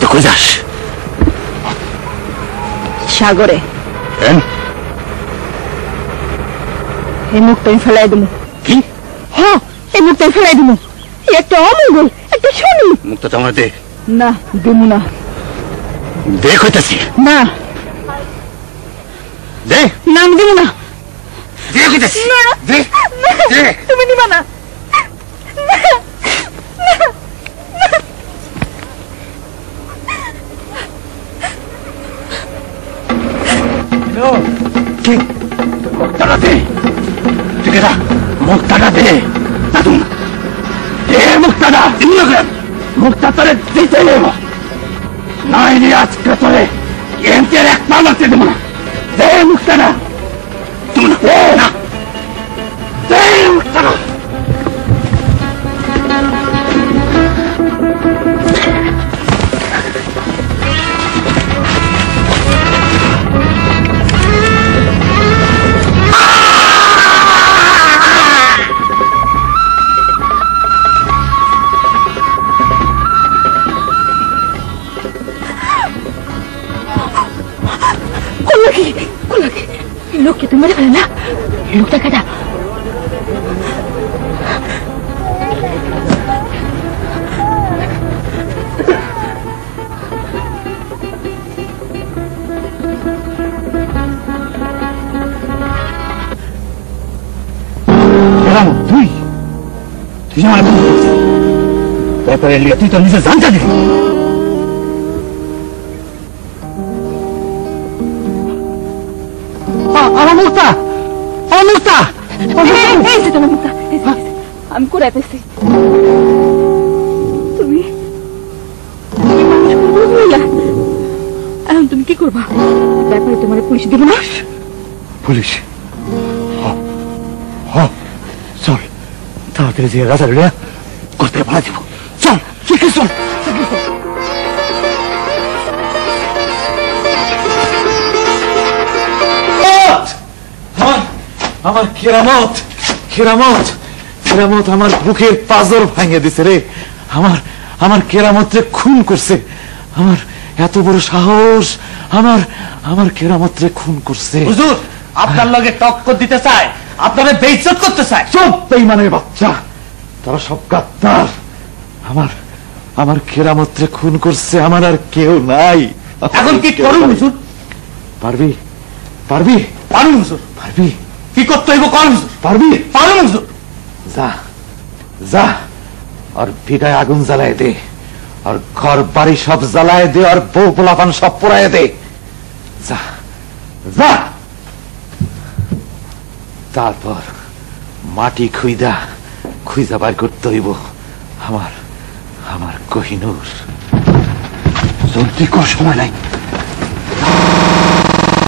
তো কই যাস? সাগরে। এই মুখটা আমি ফেলাই দেবো। কি? হ্যাঁ, এই মুখটা আমি ফেলাই দেবো। একটা অমঙ্গল, একটা শনি। মুক্তা তো আমার দে। না, দেবো না। দেখ হইতেছি না দে। না, আমি দেবো না। দেখ হইতেছি। না, দে দে। তুমি নিবা না। মুক্তাটা দে। তুই কেটা? মুক্তাটা দে। দাদু দে মুক্তাটা। মুক্তা তোরে দিতে নেব, নাইলে আজকে তোরে এমকের এক পা লাগতে দেবো না। দে মুক্তাটা। তুমি না দে না, দে মুক্তাটা। লোককে তুমি মেরে ফেলে না? লোকটা কাটা। তুই তুই আমার ব্যাপারে তুই তো নিজে জানতে দিবি। আমার মুক্তা, আমার মুক্তা। আমি কোথায় পেয়েছি? তুমি এখন তুমি কি করবা? ব্যাপারে তোমার পুলিশ দেবো না? পুলিশ? চল তাড়াতাড়ি যে রাজা রে করতে পারা দিব। চল শিখিস, চল। আমার কেরামত, কেরামত, কেরামত আমার বুকের পাজর ভাঙে দিছে রে। আমার কেরামত রে খুন করছে। আমার এত বড় সাহস, আমার কেরামত রে খুন করছে। হুজুর, আপনার লগে টক্কর দিতে চায়, আপনারে বেইজ্জত করতে চায়। চুপ বেঈমানের বাচ্চা, তারা সব গাদ্দার। আমার কেরামত রে খুন করছে। আমার আর কেউ নাই। এখন কি করুন হুজুর? পারবি? পারবি? পারুন হুজুর। পারবি? কি করতে হইব করুন হুজুর। পারবি? পারুন হুজুর। যা যা, আর ভিটায় আগুন জ্বালায় দে, আর ঘর বাড়ি সব জ্বালায় দে, আর বউ পোলাপান সব পোড়ায় দে। যা যা। তারপর মাটি খুইজা বার করতে হইব আমার কোহিনূর। জলদি কর, সময় নাই।